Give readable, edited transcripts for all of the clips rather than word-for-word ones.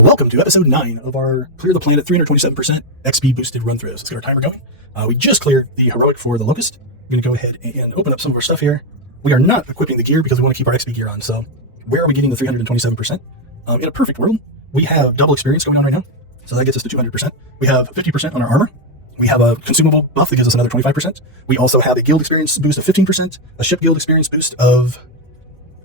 Welcome to episode 9 of our Clear the Planet 327% XP boosted run throughs. Let's get our timer going. We just cleared the heroic for the Locust. I'm going to go ahead and open up some of our stuff here. We are not equipping the gear because we want to keep our XP gear on. So where are we getting the 327%? In a perfect world, we have double experience going on right now. So that gets us to 200%. We have 50% on our armor. We have a consumable buff that gives us another 25%. We also have a guild experience boost of 15%, a ship guild experience boost of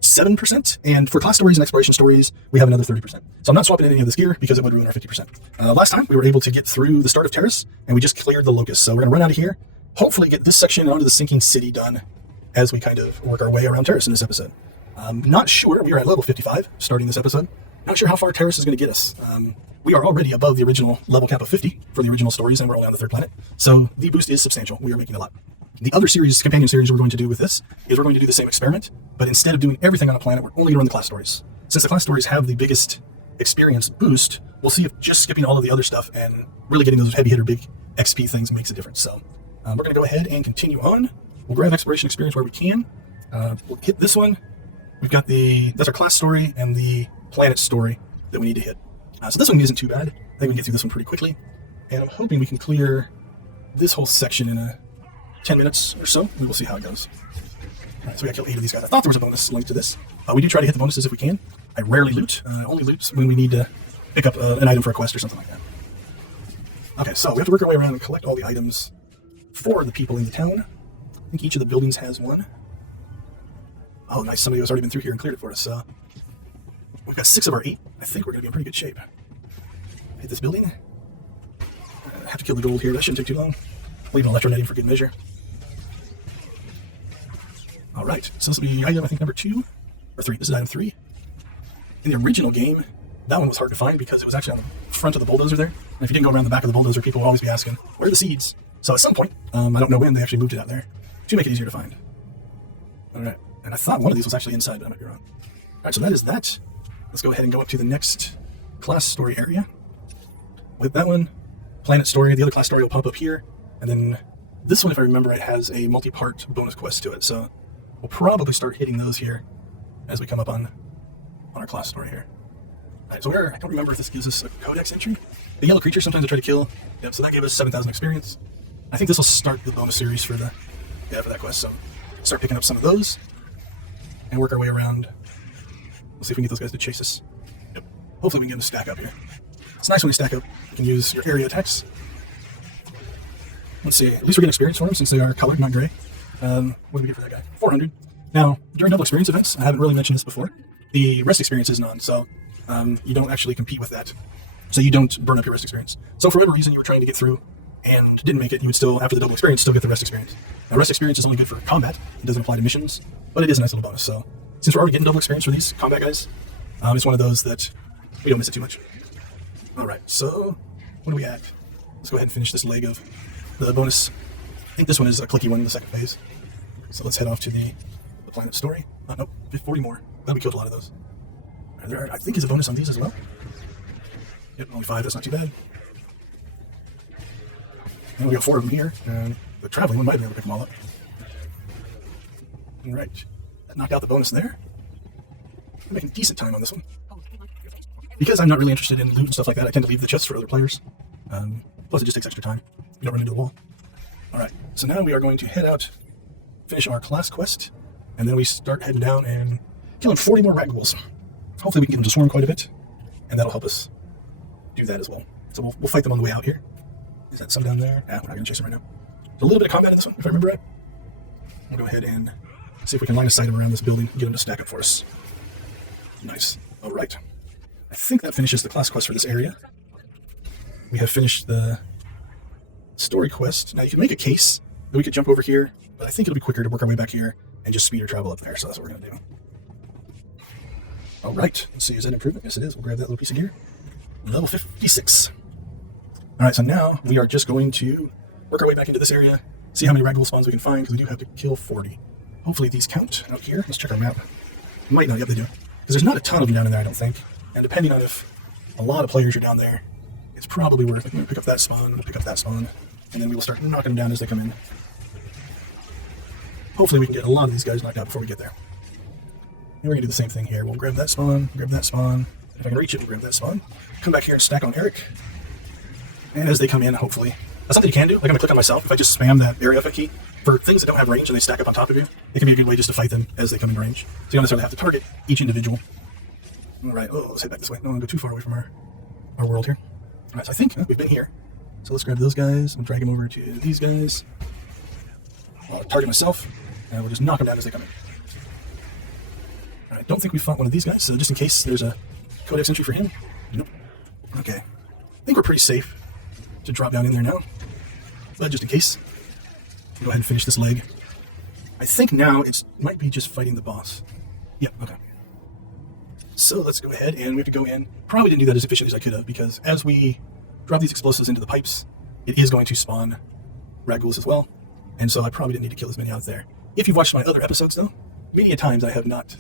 7%, and for class stories and exploration stories, we have another 30%. So I'm not swapping any of this gear because it would ruin our 50%. Last time, we were able to get through the start of Terrace, and we just cleared the Locust. So we're going to run out of here, hopefully get this section onto the sinking city done as we kind of work our way around Terrace in this episode. Not sure, we are at level 55 starting this episode. Not sure how far Terrace is going to get us. We are already above the original level cap of 50 for the original stories, and we're only on the third planet. So the boost is substantial. We are making a lot. The other series, companion series we're going to do with this is we're going to do the same experiment, but instead of doing everything on a planet, we're only going to run the class stories. Since the class stories have the biggest experience boost, we'll see if just skipping all of the other stuff and really getting those heavy hitter big XP things makes a difference. So we're going to go ahead and continue on. We'll grab exploration experience where we can. We'll hit this one. We've got that's our class story and the planet story that we need to hit. So this one isn't too bad. I think we can get through this one pretty quickly. And I'm hoping we can clear this whole section in a 10 minutes or so. We will see how it goes. All right, so we got to kill 8 of these guys. I thought there was a bonus linked to this. We do try to hit the bonuses if we can. I rarely loot. Only loot when we need to pick up an item for a quest or something like that. Okay, so we have to work our way around and collect all the items for the people in the town. I think each of the buildings has one. Oh, nice. Somebody has already been through here and cleared it for us. We've got 6 of our 8. I think we're going to be in pretty good shape. Hit this building. I have to kill the gold here. That shouldn't take too long. Leave an electronetting for good measure. All right, so this will be item, I think, number 2 or 3. This is item 3. In the original game, that one was hard to find because it was actually on the front of the bulldozer there. And if you didn't go around the back of the bulldozer, people will always be asking, where are the seeds? So at some point, I don't know when, they actually moved it out there to make it easier to find. All right, and I thought one of these was actually inside, but I might be wrong. All right, so that is that. Let's go ahead and go up to the next class story area. With that one, planet story, the other class story will pop up here. And then this one, if I remember right, has a multi-part bonus quest to it. So we'll probably start hitting those here as we come up on our class story here. All right, so I don't remember if this gives us a codex entry. The yellow creature sometimes I try to kill. Yep, so that gave us 7,000 experience. I think this will start the bonus series for that quest. So start picking up some of those and work our way around. We'll see if we can get those guys to chase us. Yep. Hopefully we can get them to stack up here. It's nice when they stack up. You can use your area attacks. Let's see, at least we're getting experience for them since they are colored, not gray. What do we get for that guy? 400. Now, during double experience events, I haven't really mentioned this before, the rest experience isn't on, so you don't actually compete with that. So you don't burn up your rest experience. So for whatever reason you were trying to get through and didn't make it, you would still, after the double experience, still get the rest experience. Now, rest experience is only good for combat. It doesn't apply to missions, but it is a nice little bonus. So since we're already getting double experience for these combat guys, it's one of those that we don't miss it too much. All right, so what are we at? Let's go ahead and finish this leg of the bonus. I think this one is a clicky one in the second phase. So let's head off to the planet story. Nope, 40 more. We killed a lot of those. There, I think, is a bonus on these as well. Yep, only 5, that's not too bad. And we got 4 of them here, and the traveling one might be able to pick them all up. All right, that knocked out the bonus there. We're making decent time on this one. Because I'm not really interested in loot and stuff like that, I tend to leave the chests for other players. Plus it just takes extra time. You don't run into the wall. Alright, so now we are going to head out, finish our class quest, and then we start heading down and killing 40 more rat ghouls. Hopefully we can get them to swarm quite a bit, and that'll help us do that as well. So we'll fight them on the way out here. Is that some down there? We're not going to chase them right now. So a little bit of combat in this one, if I remember right. We'll go ahead and see if we can line a sight them around this building and get them to stack up for us. Nice. Alright. I think that finishes the class quest for this area. We have finished the story quest. Now you can make a case that we could jump over here, but I think it'll be quicker to work our way back here and just speed or travel up there, so that's what we're going to do. All right, let's see, is that improvement? Yes, it is. We'll grab that little piece of gear. Level 56. All right, so now we are just going to work our way back into this area, see how many ragdoll spawns we can find, because we do have to kill 40. Hopefully these count out here. Let's check our map. Might not, yep, they do. Because there's not a ton of them down in there, I don't think. And depending on if a lot of players are down there, it's probably worth it. I'm going to pick up that spawn, and then we will start knocking them down as they come in. Hopefully we can get a lot of these guys knocked out before we get there. And we're going to do the same thing here. We'll grab that spawn, If I can reach it, we'll grab that spawn. Come back here and stack on Eric. And as they come in, hopefully... That's something you can do. Like I'm going to click on myself. If I just spam that area effect key for things that don't have range and they stack up on top of you, it can be a good way just to fight them as they come in range. So you don't necessarily have to target each individual. All right, let's head back this way. Don't want to go too far away from our world here. All right, so I think we've been here. So let's grab those guys and drag them over to these guys. I'll target myself, and we'll just knock them down as they come in. All right, don't think we fought one of these guys, so just in case there's a codex entry for him. Nope. Okay. I think we're pretty safe to drop down in there now. But just in case, go ahead and finish this leg. I think now it might be just fighting the boss. Yep, okay. So let's go ahead and we have to go in. Probably didn't do that as efficiently as I could have because as we drop these explosives into the pipes, it is going to spawn ragghouls as well. And so I probably didn't need to kill as many out there. If you've watched my other episodes though, many a times I have not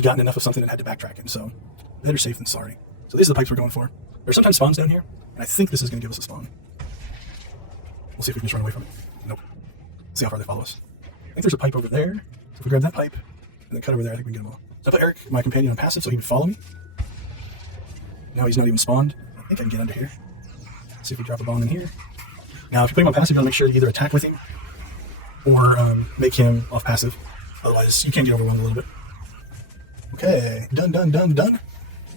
gotten enough of something and had to backtrack. And so better safe than sorry. So these are the pipes we're going for. There's sometimes spawns down here, and I think this is going to give us a spawn. We'll see if we can just run away from it. Nope. See how far they follow us. I think there's a pipe over there. So if we grab that pipe and then cut over there, I think we can get them all. So I put Eric, my companion, on passive so he would follow me. Now he's not even spawned. I think I can get under here. See if we drop a bomb in here. Now if you put him on passive, you want to make sure to either attack with him or make him off passive. Otherwise, you can get overwhelmed a little bit. Okay, done.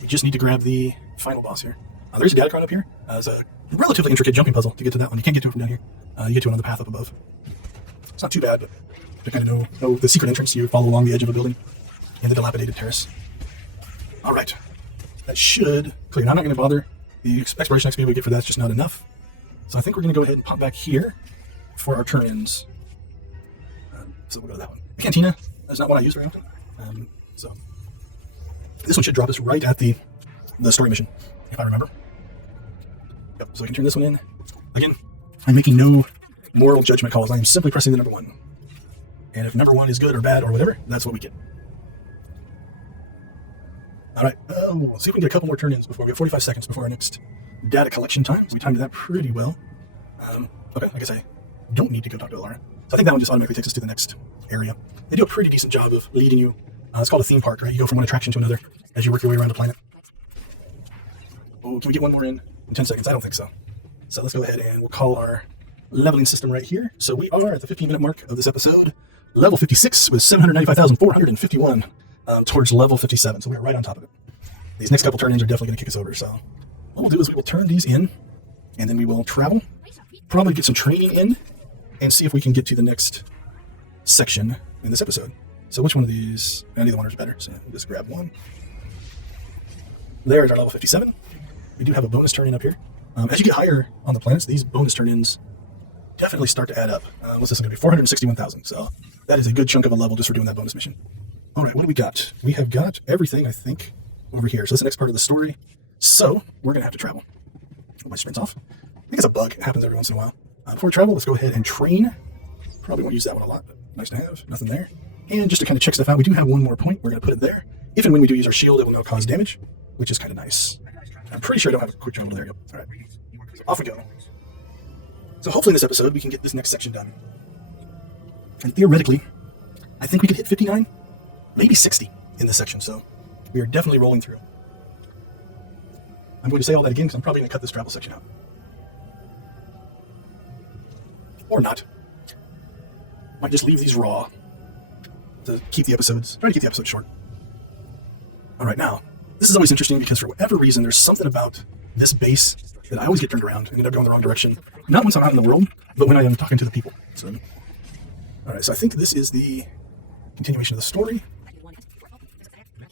We just need to grab the final boss here. There's a Datacron up here. It's a relatively intricate jumping puzzle to get to that one. You can't get to it from down here. You get to it on the path up above. It's not too bad, but to kind of know the secret entrance, you follow along the edge of a building in the dilapidated terrace. All right. That should clear. Now, I'm not going to bother. The exploration XP we get for that's just not enough. So I think we're going to go ahead and pop back here for our turn-ins. So we'll go to that one. Cantina. That's not what I use very often. So this one should drop us right at the story mission, if I remember. Yep, so I can turn this one in. Again, I'm making no moral judgment calls. I am simply pressing the number 1. And if number 1 is good or bad or whatever, that's what we get. All right, we'll see if we can get a couple more turn-ins before we have 45 seconds before our next data collection time. So we timed that pretty well. Okay, I guess I don't need to go talk to Alara. So I think that one just automatically takes us to the next area. They do a pretty decent job of leading you. It's called a theme park, right? You go from one attraction to another as you work your way around the planet. Oh, can we get one more in 10 seconds? I don't think so. So let's go ahead and we'll call our leveling system right here. So we are at the 15-minute mark of this episode. Level 56 with 795,451 towards level 57. So we're right on top of it. These next couple turn-ins are definitely going to kick us over. So what we'll do is we will turn these in, and then we will travel, probably get some training in, and see if we can get to the next section in this episode. So which one of these? Neither one is better. So we'll just grab one. There's our level 57. We do have a bonus turn-in up here. As you get higher on the planets, these bonus turn-ins definitely start to add up. What's this going to be? 461,000. So that is a good chunk of a level just for doing that bonus mission. All right, what do we got? We have got everything, I think, over here. So that's the next part of the story. So we're going to have to travel. Oh, my sprint's off. I think it's a bug. It happens every once in a while. Before we travel, let's go ahead and train. Probably won't use that one a lot, but nice to have. Nothing there. And just to kind of check stuff out, we do have one more point. We're going to put it there. If and when we do use our shield, it will now cause damage, which is kind of nice. I'm pretty sure I don't have a quick travel there. Yep. All right. So off we go. So hopefully in this episode, we can get this next section done. And theoretically, I think we could hit 59, maybe 60 in this section. So we are definitely rolling through. I'm going to say all that again because I'm probably going to cut this travel section out. Or not. Might just leave these raw to keep the episodes, try to keep the episodes short. All right, now, this is always interesting because for whatever reason, there's something about this base that I always get turned around and end up going the wrong direction. Not when I'm out in the world, but when I am talking to the people. So, all right, so I think this is the continuation of the story.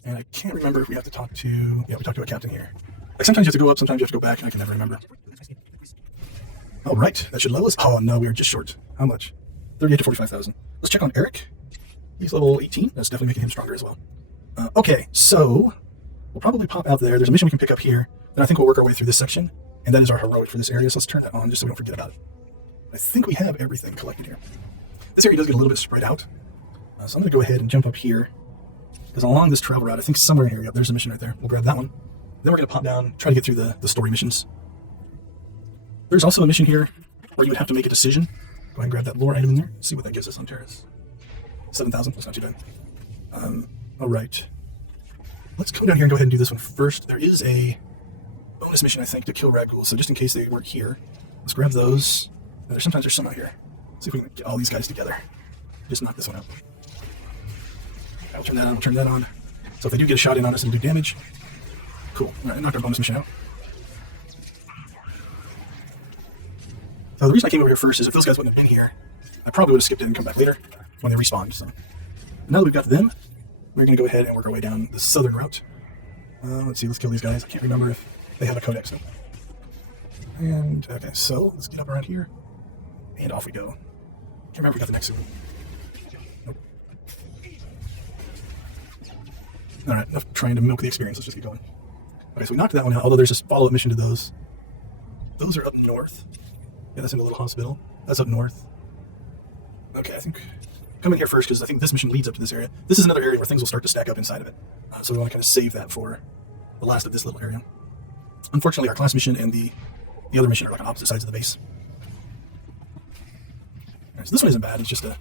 And I can't remember if we have to talk to, we talk to a captain here. Like sometimes you have to go up, sometimes you have to go back, and I can never remember. All right, that should level us. Oh no, we are just short. How much? 38 to 45,000. Let's check on Eric. He's level 18. That's definitely making him stronger as well. Okay, so we'll probably pop out there. There's a mission we can pick up here. Then I think we'll work our way through this section. And that is our heroic for this area. So let's turn that on just so we don't forget about it. I think we have everything collected here. This area does get a little bit spread out. So I'm going to go ahead and jump up here. Because along this travel route, I think somewhere here, there's a mission right there. We'll grab that one. Then we're going to pop down, try to get through the story missions. There's also a mission here where you would have to make a decision. Go ahead and grab that lore item in there. See what that gives us on Terrace. 7,000. That's not too bad. All right. let's come down here and go ahead and do this one first. There is a bonus mission, I think, to kill raccoons, so just in case they weren't here, let's grab those. And sometimes there's some out here. See if we can get all these guys together. Just knock this one out. I'll turn that on, turn that on. So if they do get a shot in on us, it'll do damage. Cool. All right, knocked our bonus mission out. So the reason I came over here first is if those guys wouldn't have been here, I probably would have skipped in and come back later when they respawned. So now that we've got them, we're going to go ahead and work our way down the southern route. Let's see, let's kill these guys. I can't remember if they have a codex. So. And, okay, so let's get up around here. And off we go. Can't remember if we got the next one. Nope. Alright, enough trying to milk the experience. Let's just keep going. Okay, so we knocked that one out, although there's a follow-up mission to those. Those are up north. Yeah, that's in a little hospital. That's up north. Okay, I think come in here first because I think this mission leads up to this area. This is another area where things will start to stack up inside of it. So we want to kind of save that for the last of this little area. Unfortunately, our class mission and the other mission are like on opposite sides of the base. Alright, so this one isn't bad. It's just a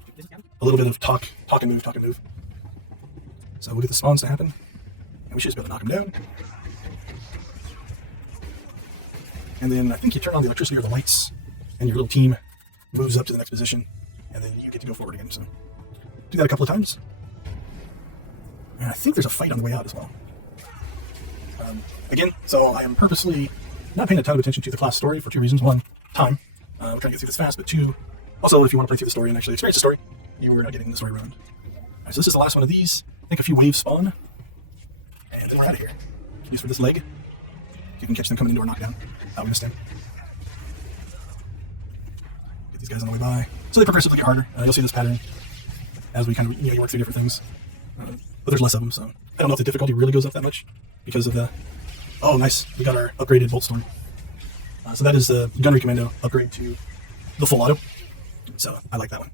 little bit of talk and move. So we'll get the spawns to happen, and we should just be able to knock them down. And then I think you turn on the electricity or the lights, and your little team moves up to the next position, and then you get to go forward again. So do that a couple of times. And I think there's a fight on the way out as well. Again, so I am purposely not paying a ton of attention to the class story for two reasons. One, time. We're trying to get through this fast, but two, also if you want to play through the story and actually experience the story, you are not getting the story round. Alright, so this is the last one of these. I think a few waves spawn, and then we're out of here. Use for this leg. You can catch them coming into our knockdown. We're going to stand. Get these guys on the way by. So they progressively get harder. You'll see this pattern as we kind of you work through different things. But there's less of them, so I don't know if the difficulty really goes up that much because of the... Oh, nice. We got our upgraded Bolt Storm. So that is the Gunnery Commando upgrade to the full auto. So I like that one.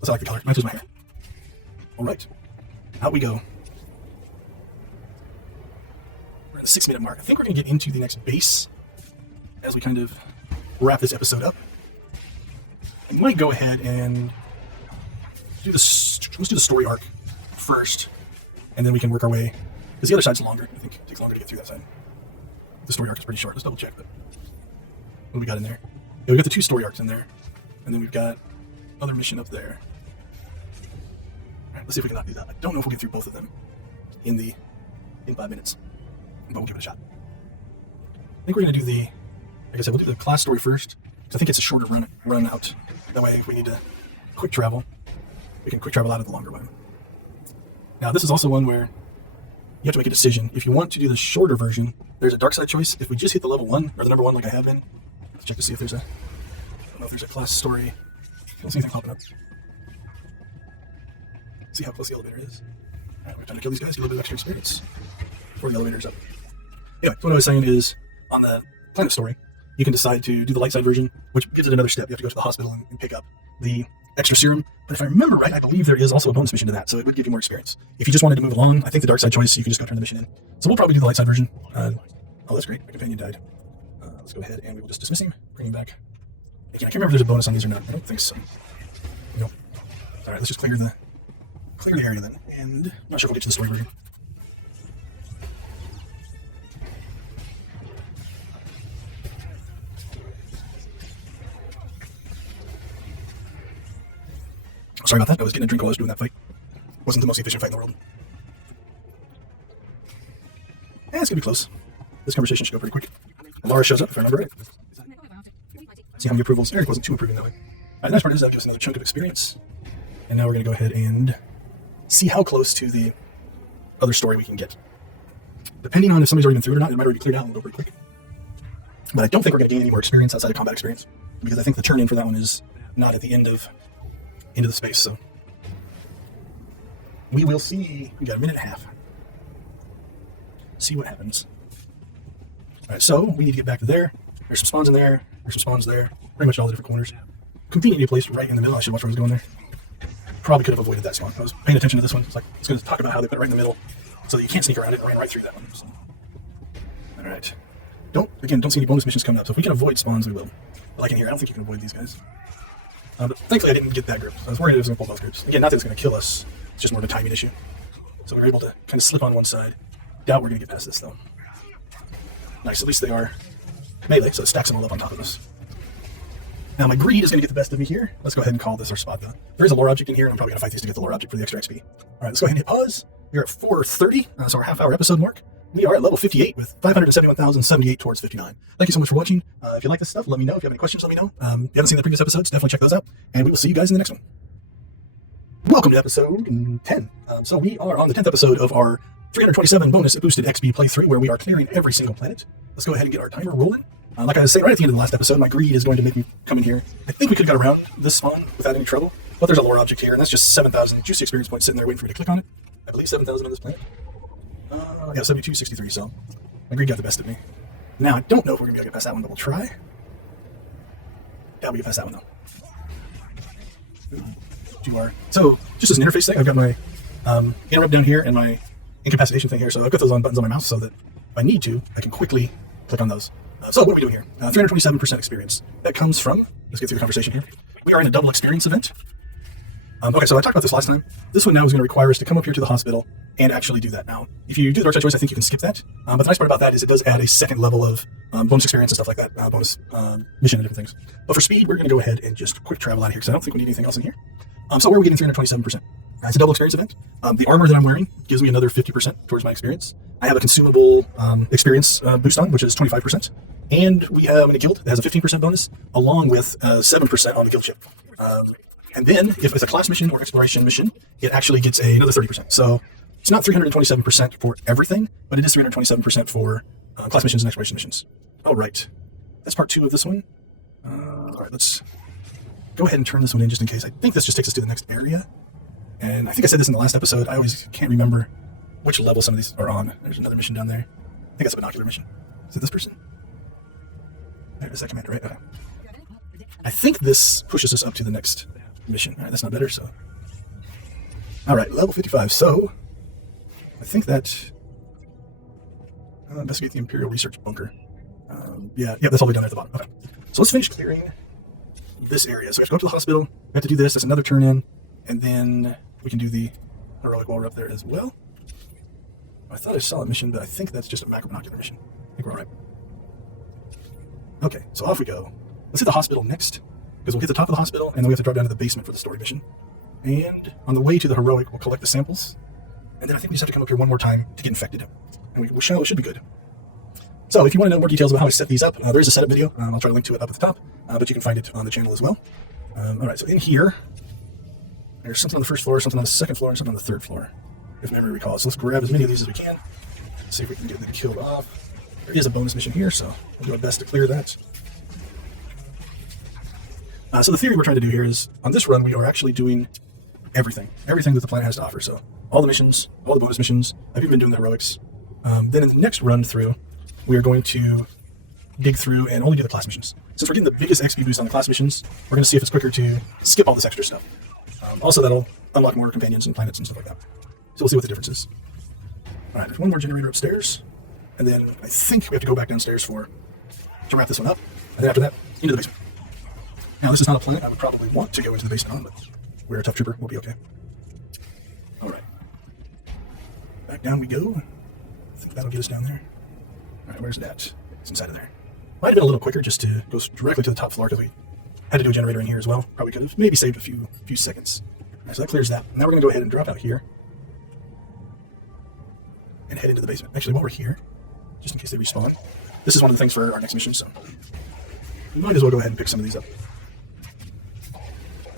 Plus I like the color. Matches my hair. Alright. Out we go. We're at the 6-minute mark. I think we're going to get into the next base as we kind of wrap this episode up. I might go ahead and do let's do the story arc first, and then we can work our way, because the other side's longer. I think it takes longer to get through that side. The story arc is pretty short. Let's double check. But what do we got in there? Yeah, we got the 2 story arcs in there, and then we've got another mission up there. All right, let's see if we can not do that. I don't know if we'll get through both of them in 5 minutes, but we'll give it a shot. I think we're going to do like I said, we'll do the class story first, because I think it's a shorter run out. That way, if we need to quick travel, we can quick travel out of the longer one. Now, this is also one where you have to make a decision. If you want to do the shorter version, there's a dark side choice. If we just hit the level 1, or the number 1 like I have been, let's check to see if there's I don't know if there's a class story. I don't see anything popping up. See how close the elevator is. Alright, we're trying to kill these guys, get a little bit of extra experience before the elevator's up. Anyway, so what I was saying is, on the planet story, you can decide to do the light side version, which gives it another step. You have to go to the hospital and pick up the extra serum. But if I remember right, I believe there is also a bonus mission to that, so it would give you more experience. If you just wanted to move along, I think the dark side choice, you can just go turn the mission in. So we'll probably do the light side version. Oh, that's great. My companion died. Let's go ahead and we will just dismiss him, bring him back. Again, I can't remember if there's a bonus on these or not. I don't think so. Nope. Alright, let's just clear the area then. And I'm not sure if we'll get to the story version. Sorry about that. I was getting a drink while I was doing that fight. Wasn't the most efficient fight in the world. Yeah, it's gonna be close. This conversation should go pretty quick. Laura shows up, if I remember right. See how many approvals. Eric wasn't too approving that way. The nice part is that gives us another chunk of experience. And now we're gonna go ahead and see how close to the other story we can get. Depending on if somebody's already been through it or not, it might already be cleared out and go pretty quick. But I don't think we're gonna gain any more experience outside of combat experience, because I think the turn-in for that one is not at the end of the space, so we will see. We got a minute and a half. See what happens. Alright, so we need to get back to there. There's some spawns in there. There's some spawns there. Pretty much all the different corners. Conveniently placed right in the middle. I should watch where I was going there. Probably could have avoided that spawn. I was paying attention to this one. It's going to talk about how they put it right in the middle so that you can't sneak around it. I ran right through that one. So. Alright. Don't see any bonus missions coming up. So if we can avoid spawns, we will. But like in here, I don't think you can avoid these guys. But thankfully I didn't get that group. I was worried it was going to pull both groups. Again, not that it's going to kill us. It's just more of a timing issue. So we were able to kind of slip on one side doubt we're going to get past this, though. Nice, at least they are melee, so it stacks them all up on top of us. Now, my greed is going to get the best of me here. Let's go ahead and call this our spot, though. There is a lore object in here, and I'm probably going to fight these to get the lore object for the extra XP. All right, let's go ahead and hit pause. We're at 4:30, so our half-hour episode mark. We are at level 58 with 571,078 towards 59. Thank you so much for watching. If you like this stuff, let me know. If you have any questions, let me know. If you haven't seen the previous episodes, definitely check those out, and we will see you guys in the next one. Welcome to episode 10. So we are on the 10th episode of our 327 bonus boosted XP playthrough, where we are clearing every single planet. Let's go ahead and get our timer rolling. Like I was saying right at the end of the last episode, my greed is going to make me come in here. I think we could have got around this spawn without any trouble, but there's a lore object here, and that's just 7,000 juicy experience points sitting there waiting for me to click on it. I believe 7,000 on this planet. Yeah, 7263, so my greed got the best of me. Now, I don't know if we're going to be able to get past that one, but we'll try. Yeah, we get past that one, though. So, just as an interface thing, I've got my interrupt down here and my incapacitation thing here, so I've got those on buttons on my mouse so that if I need to, I can quickly click on those. So what are we doing here? 327% experience. That comes from, let's get through the conversation here. We are in a double experience event. Okay, so I talked about this last time. This one now is going to require us to come up here to the hospital and actually do that. Now, if you do the dark side choice, I think you can skip that. But the nice part about that is it does add a second level of bonus experience and stuff like that, bonus mission and different things. But for speed, we're going to go ahead and just quick travel out here because I don't think we need anything else in here. So where are we getting 327%? It's a double experience event. The armor that I'm wearing gives me another 50% towards my experience. I have a consumable experience boost on, which is 25%. And we have in a guild that has a 15% bonus, along with 7% on the guild ship. And then, if it's a class mission or exploration mission, it actually gets another 30%. So it's not 327% for everything, but it is 327% for class missions and exploration missions. All right. That's part 2 of this one. All right, let's go ahead and turn this one in just in case. I think this just takes us to the next area. And I think I said this in the last episode. I always can't remember which level some of these are on. There's another mission down there. I think that's a binocular mission. Is it this person? There's that commander, right? Okay. I think this pushes us up to the next mission. All right, that's not better, so. All right, level 55. So, I think that... investigate the Imperial Research Bunker. Yeah, that's all the way down there at the bottom. Okay. So let's finish clearing this area. So we have to go up to the hospital. We have to do this. That's another turn in. And then we can do the heroic while we're up there as well. I thought I saw a mission, but I think that's just a macro binocular mission. I think we're all right. Okay, so off we go. Let's hit the hospital next, because we'll hit the top of the hospital, and then we have to drop down to the basement for the story mission. And on the way to the heroic, we'll collect the samples. And then I think we just have to come up here one more time to get infected. And we should be good. So if you want to know more details about how I set these up, there is a setup video. I'll try to link to it up at the top, but you can find it on the channel as well. All right, so in here, there's something on the first floor, something on the second floor, and something on the third floor, if memory recalls. So let's grab as many of these as we can. See if we can get them killed off. There is a bonus mission here, so we'll do our best to clear that. So the theory we're trying to do here is, on this run, we are actually doing everything that the planet has to offer. So all the missions, all the bonus missions. I've even been doing the heroics. Then in the next run through, we are going to dig through and only do the class missions. Since we're getting the biggest XP boost on the class missions, we're going to see if it's quicker to skip all this extra stuff. Also, that'll unlock more companions and planets and stuff like that. So we'll see what the difference is. All right, there's one more generator upstairs. And then I think we have to go back downstairs to wrap this one up. And then after that, into the basement. Now, this is not a planet I would probably want to go into the basement on, but we're a tough trooper. We'll be okay. All right. Back down we go. I think that'll get us down there. All right, where's that? It's inside of there. Might have been a little quicker just to go directly to the top floor because we had to do a generator in here as well. Probably could have maybe saved a few seconds. All right, so that clears that. Now we're going to go ahead and drop out here and head into the basement. Actually, while we're here, just in case they respawn, this is one of the things for our next mission, so we might as well go ahead and pick some of these up.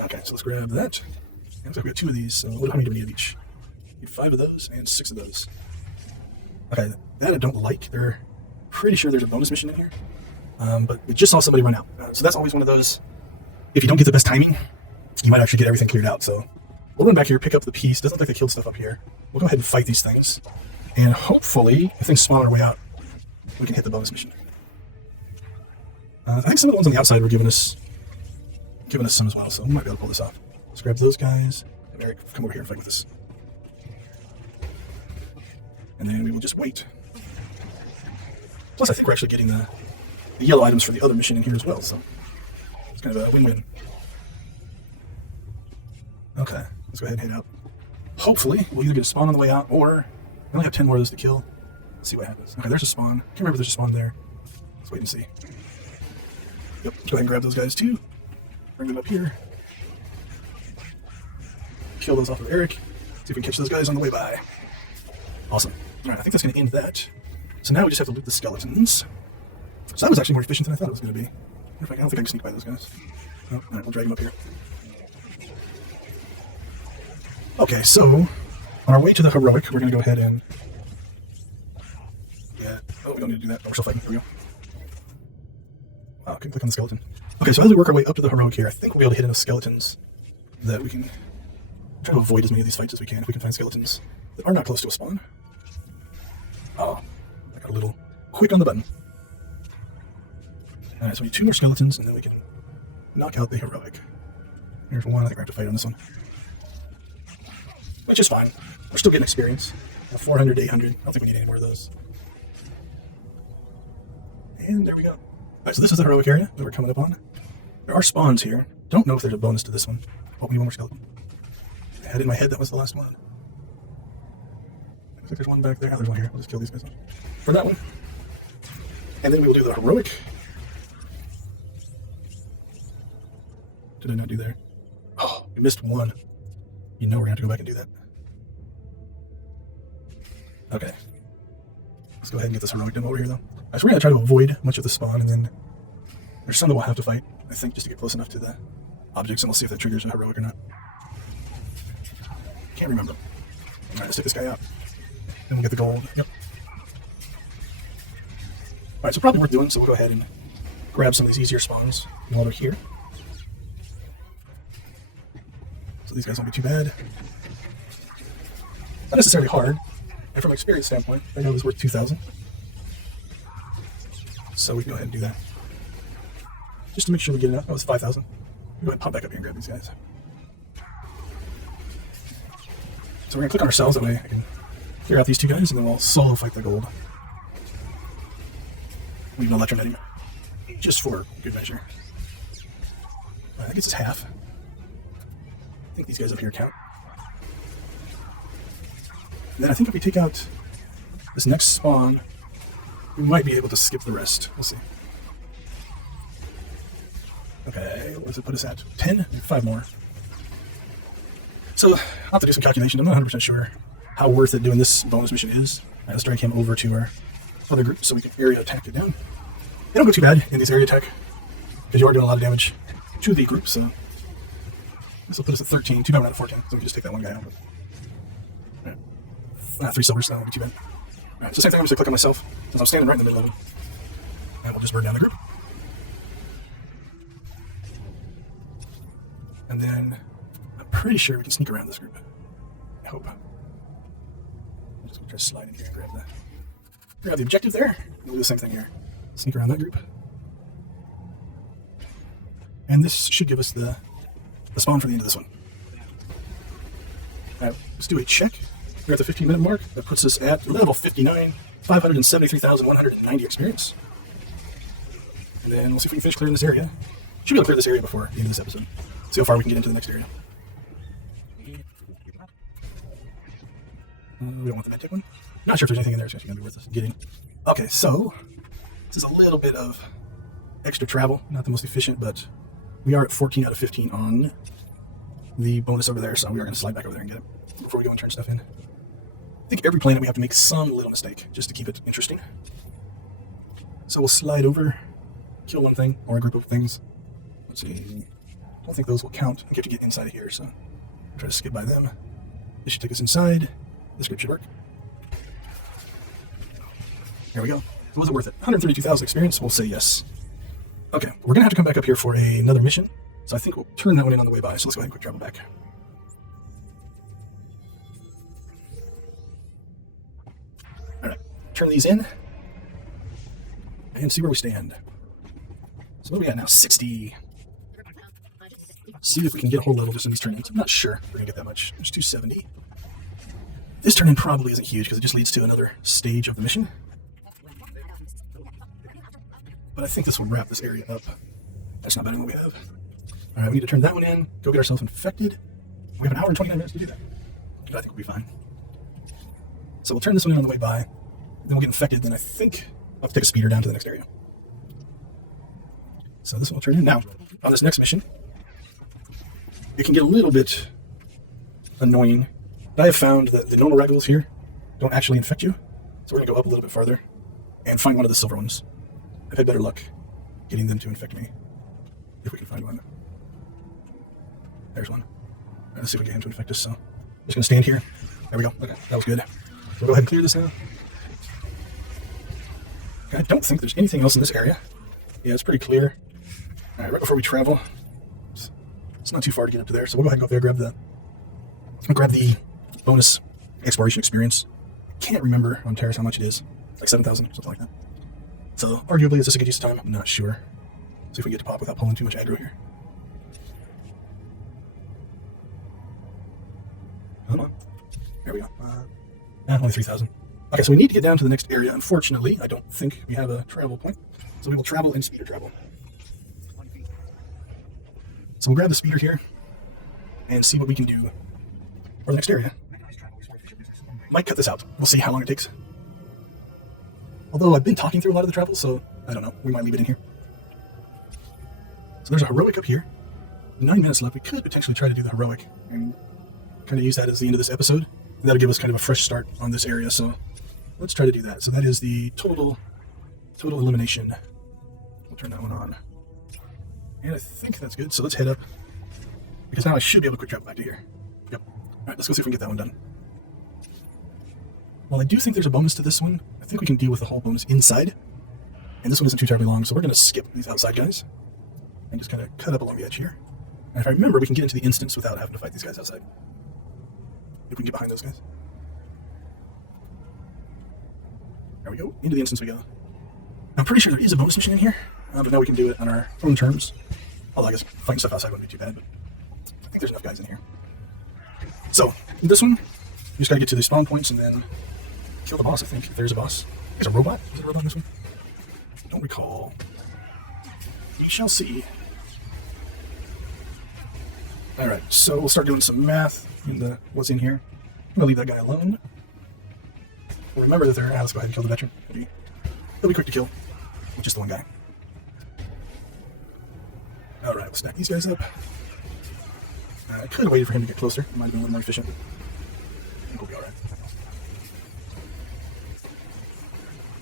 Okay, so let's grab that. And looks like we got 2 of these, so how many do we need of each? We need 5 of those and 6 of those. Okay, that I don't like. They're pretty sure there's a bonus mission in here, but we just saw somebody run out. So that's always one of those, if you don't get the best timing, you might actually get everything cleared out. So we'll run back here, pick up the piece. Doesn't look like they killed stuff up here. We'll go ahead and fight these things. And hopefully, if things spawn our way out, we can hit the bonus mission. I think some of the ones on the outside were giving us some as well, so we might be able to pull this off. Let's grab those guys. And Eric, come over here and fight with us. And then we will just wait. Plus, I think we're actually getting the yellow items for the other mission in here as well, so it's kind of a win-win. Okay, let's go ahead and head out. Hopefully, we'll either get a spawn on the way out, or we only have 10 more of those to kill. Let's see what happens. Okay, there's a spawn. Can't remember if there's a spawn there. Let's wait and see. Yep, go ahead and grab those guys too. Bring them up here. Kill those off of Eric. See if we can catch those guys on the way by. Awesome. Alright, I think that's going to end that. So now we just have to loot the skeletons. So that was actually more efficient than I thought it was going to be. I don't think I can sneak by those guys. Oh, alright, we'll drag them up here. Okay, so on our way to the heroic, we're going to go ahead and... Yeah. Oh, we don't need to do that. Oh, we're still fighting. Here we go. Wow, I can click on the skeleton. Okay, so as we work our way up to the heroic here, I think we'll be able to hit enough skeletons that we can try to avoid as many of these fights as we can if we can find skeletons that are not close to a spawn. Oh, I got a little quick on the button. Alright, so we need 2 more skeletons and then we can knock out the heroic. Here's one. I think we have to fight on this one. Which is fine. We're still getting experience. 400 to 800. I don't think we need any more of those. And there we go. Alright, so this is the heroic area that we're coming up on. There are spawns here. Don't know if there's a bonus to this one. Oh, we need one more skeleton. I had it in my head that was the last one. Looks like there's one back there. Oh, there's one here. I'll just kill these guys for that one. And then we will do the heroic. Did I not do there? Oh, we missed one. You know we're going to have to go back and do that. Okay. Let's go ahead and get this heroic done over here, though. Alright, so we're going to try to avoid much of the spawn, and then there's some that we'll have to fight, I think, just to get close enough to the objects, and we'll see if that triggers a heroic or not. Can't remember. Alright, let's take this guy out. Then we'll get the gold. Yep. Alright, so probably worth doing, so we'll go ahead and grab some of these easier spawns while they're here. So these guys won't be too bad. Not necessarily hard, and from an experience standpoint, I know it was worth 2,000. So we can go ahead and do that. Just to make sure we get enough. That was 5,000. Go ahead and pop back up here and grab these guys. So we're going to click on ourselves, that way I can clear out these 2 guys, and then we'll solo fight the gold. Leave an electroneting, just for good measure. I think it's half. I think these guys up here count. And then I think if we take out this next spawn, we might be able to skip the rest. We'll see. Okay, what does it put us at? 10? 5 more. So, I'll have to do some calculation. I'm not 100% sure how worth it doing this bonus mission is. Let's drag him over to our other group so we can area attack it down. They don't go too bad in these area attack, because you are doing a lot of damage to the group, so this will put us at 13. Too bad we're not at 14, so we can just take that one guy out. Right. 3 silvers, so that won't be too bad. Alright, so same thing, I'm just going to click on myself, since I'm standing right in the middle of them. And we'll just burn down the group. And then, I'm pretty sure we can sneak around this group. I hope. I'm just going to try to slide in here and grab the objective there. We'll do the same thing here. Sneak around that group. And this should give us the spawn for the end of this one. Alright, let's do a check. We're at the 15-minute mark. That puts us at level 59, 573,190 experience. And then we'll see if we can finish clearing this area. Should be able to clear this area before the end of this episode. See how far we can get into the next area. We don't want the medtech one. Not sure if there's anything in there that's going to be worth us getting. Okay, so this is a little bit of extra travel. Not the most efficient, but we are at 14 out of 15 on the bonus over there, so we are going to slide back over there and get it before we go and turn stuff in. I think every planet we have to make some little mistake just to keep it interesting. So we'll slide over, kill one thing or a group of things. Let's see. I don't think those will count. We have to get inside of here, so try to skip by them. This should take us inside. This group should work. There we go. So was it worth it? 132,000 experience. We'll say yes. Okay, we're gonna have to come back up here for another mission. So I think we'll turn that one in on the way by. So let's go ahead and quick travel back. Alright, turn these in and see where we stand. So what are we at now? 60. See if we can get a whole level just in these turn-ins. I'm not sure if we're gonna get that much. There's 270. This turn-in probably isn't huge because it just leads to another stage of the mission. But I think this will wrap this area up. That's not better than what we have. Alright, we need to turn that one in, go get ourselves infected. We have an hour and 29 minutes to do that. I think we'll be fine. So we'll turn this one in on the way by. then we'll get infected, then I think I'll have to take a speeder down to the next area. So this will turn in. Now, on this next mission, it can get a little bit annoying. But I have found that the normal ragdolls here don't actually infect you. So we're going to go up a little bit farther and find one of the silver ones. I've had better luck getting them to infect me. If we can find one. There's one. Let's see if we can get him to infect us. So I'm just going to stand here. There we go. Okay, that was good. We'll go ahead and clear this now. Okay, I don't think there's anything else in this area. Yeah, it's pretty clear. All right, right before we travel, it's not too far to get up to there, so we'll go ahead and go up there, grab the bonus exploration experience. Can't remember on Terrace how much it is. Like 7,000, something like that. So arguably, is this a good use of time? I'm not sure. See if we get to pop without pulling too much aggro here. Come on. There we go. Only 3,000. Okay, so we need to get down to the next area. Unfortunately, I don't think we have a travel point. So we will travel and speeder travel. So we'll grab the speeder here and see what we can do for the next area. Might cut this out. We'll see how long it takes. Although I've been talking through a lot of the travel, so I don't know. We might leave it in here. So there's a heroic up here. 9 minutes left. We could potentially try to do the heroic and kind of use that as the end of this episode. That'll give us kind of a fresh start on this area. So let's try to do that. So that is the total elimination. We'll turn that one on. And I think that's good. So let's head up. Because now I should be able to quick travel back to here. Yep. Alright, let's go see if we can get that one done. Well, I do think there's a bonus to this one. I think we can deal with the whole bonus inside. And this one isn't too terribly long, so we're going to skip these outside guys. And just kind of cut up along the edge here. And if I remember, we can get into the instance without having to fight these guys outside. If we can get behind those guys. There we go. Into the instance we go. I'm pretty sure there is a bonus mission in here. But now we can do it on our own terms. Although I guess fighting stuff outside wouldn't be too bad, but I think there's enough guys in here. So, this one, you just gotta get to the spawn points and then kill the boss, I think, if there's a boss. There's a robot? Is there a robot in this one? Don't recall. We shall see. Alright, so we'll start doing some math in what's in here. I'm gonna leave that guy alone. Remember that they're... let's go ahead and kill the veteran. He'll be quick to kill with just the one guy. Alright, we'll stack these guys up. I could have waited for him to get closer. It might have been a little more efficient. I think we'll be alright.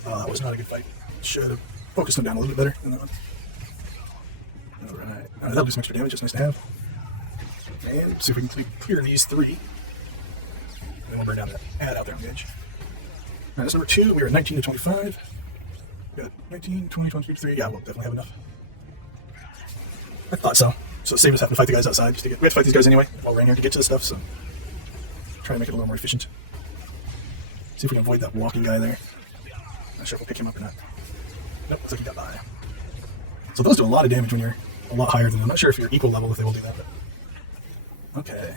That was not a good fight. Should have focused him down a little bit better than that one. Alright. That'll do some extra damage. It's nice to have. And see if we can clear these 3. And then we'll bring down that ad out there on the edge. Alright, that's number 2. We are at 19 to 25. Got 19, 20, 23. Yeah, we'll definitely have enough. I thought so. So save us having to fight the guys outside. We have to fight these guys anyway while we're in here to get to the stuff, so try to make it a little more efficient. See if we can avoid that walking guy there. Not sure if we'll pick him up or not. Nope, looks like he got by. So those do a lot of damage when you're a lot higher than them. I'm not sure if you're equal level if they will do that, but okay.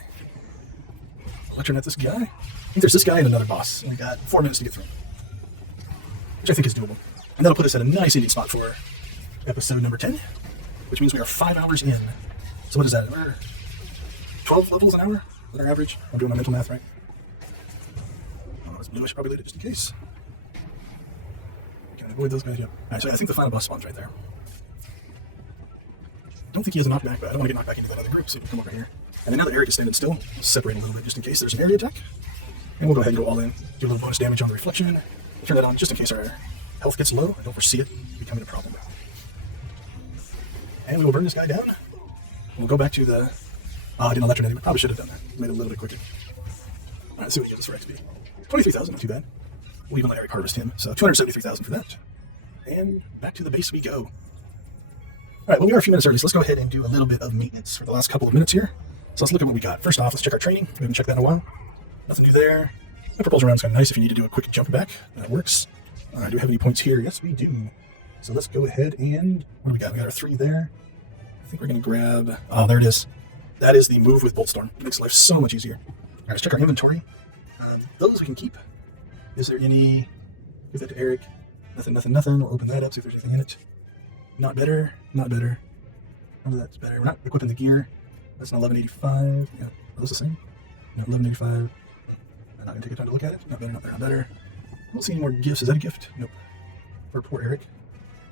Electronet this guy. I think there's this guy and another boss. And we got 4 minutes to get through, which I think is doable. And that'll put us at a nice ending spot for episode number 10, which means we are 5 hours in. So what is that? We're 12 levels an hour? Is that our average? I'm doing my mental math right. Oh, it's blue. I should probably loot it just in case. Can I avoid those guys? Yep. Alright, so I think the final boss spawns right there. I don't think he has a knockback, but I don't want to get knocked back into that other group, so we can come over here. And then now that Eric is standing still, we'll separate a little bit just in case there's an area attack. And we'll go ahead and go all in. Do a little bonus damage on the reflection. Turn that on just in case our health gets low. I don't foresee it becoming a problem. And we will burn this guy down. We'll go back to the... I didn't electronate him. I probably should have done that. Made it a little bit quicker. Alright, let's see what he gives us for XP. 23,000, not too bad. We'll even let Eric harvest him. So 273,000 for that. And back to the base we go. Alright, well, we are a few minutes early, so let's go ahead and do a little bit of maintenance for the last couple of minutes here. So let's look at what we got. First off, let's check our training. We haven't checked that in a while. Nothing new there. The propulsion round's kind of nice if you need to do a quick jump back. That works. Do we have any points here? Yes, we do. So let's go ahead and... what do we got? We got our 3 there. I think we're going to grab... oh, there it is. That is the move with Boltstorm. It makes life so much easier. Alright, let's check our inventory. Those we can keep. Is there any... give that to Eric. Nothing. We'll open that up, see if there's anything in it. Not better. None of that's better. We're not equipping the gear. That's an 1185. Yeah, are those the same? No, 1185. I'm not going to take the time to look at it. Not better. Don't see any more gifts. Is that a gift? Nope. For poor Eric.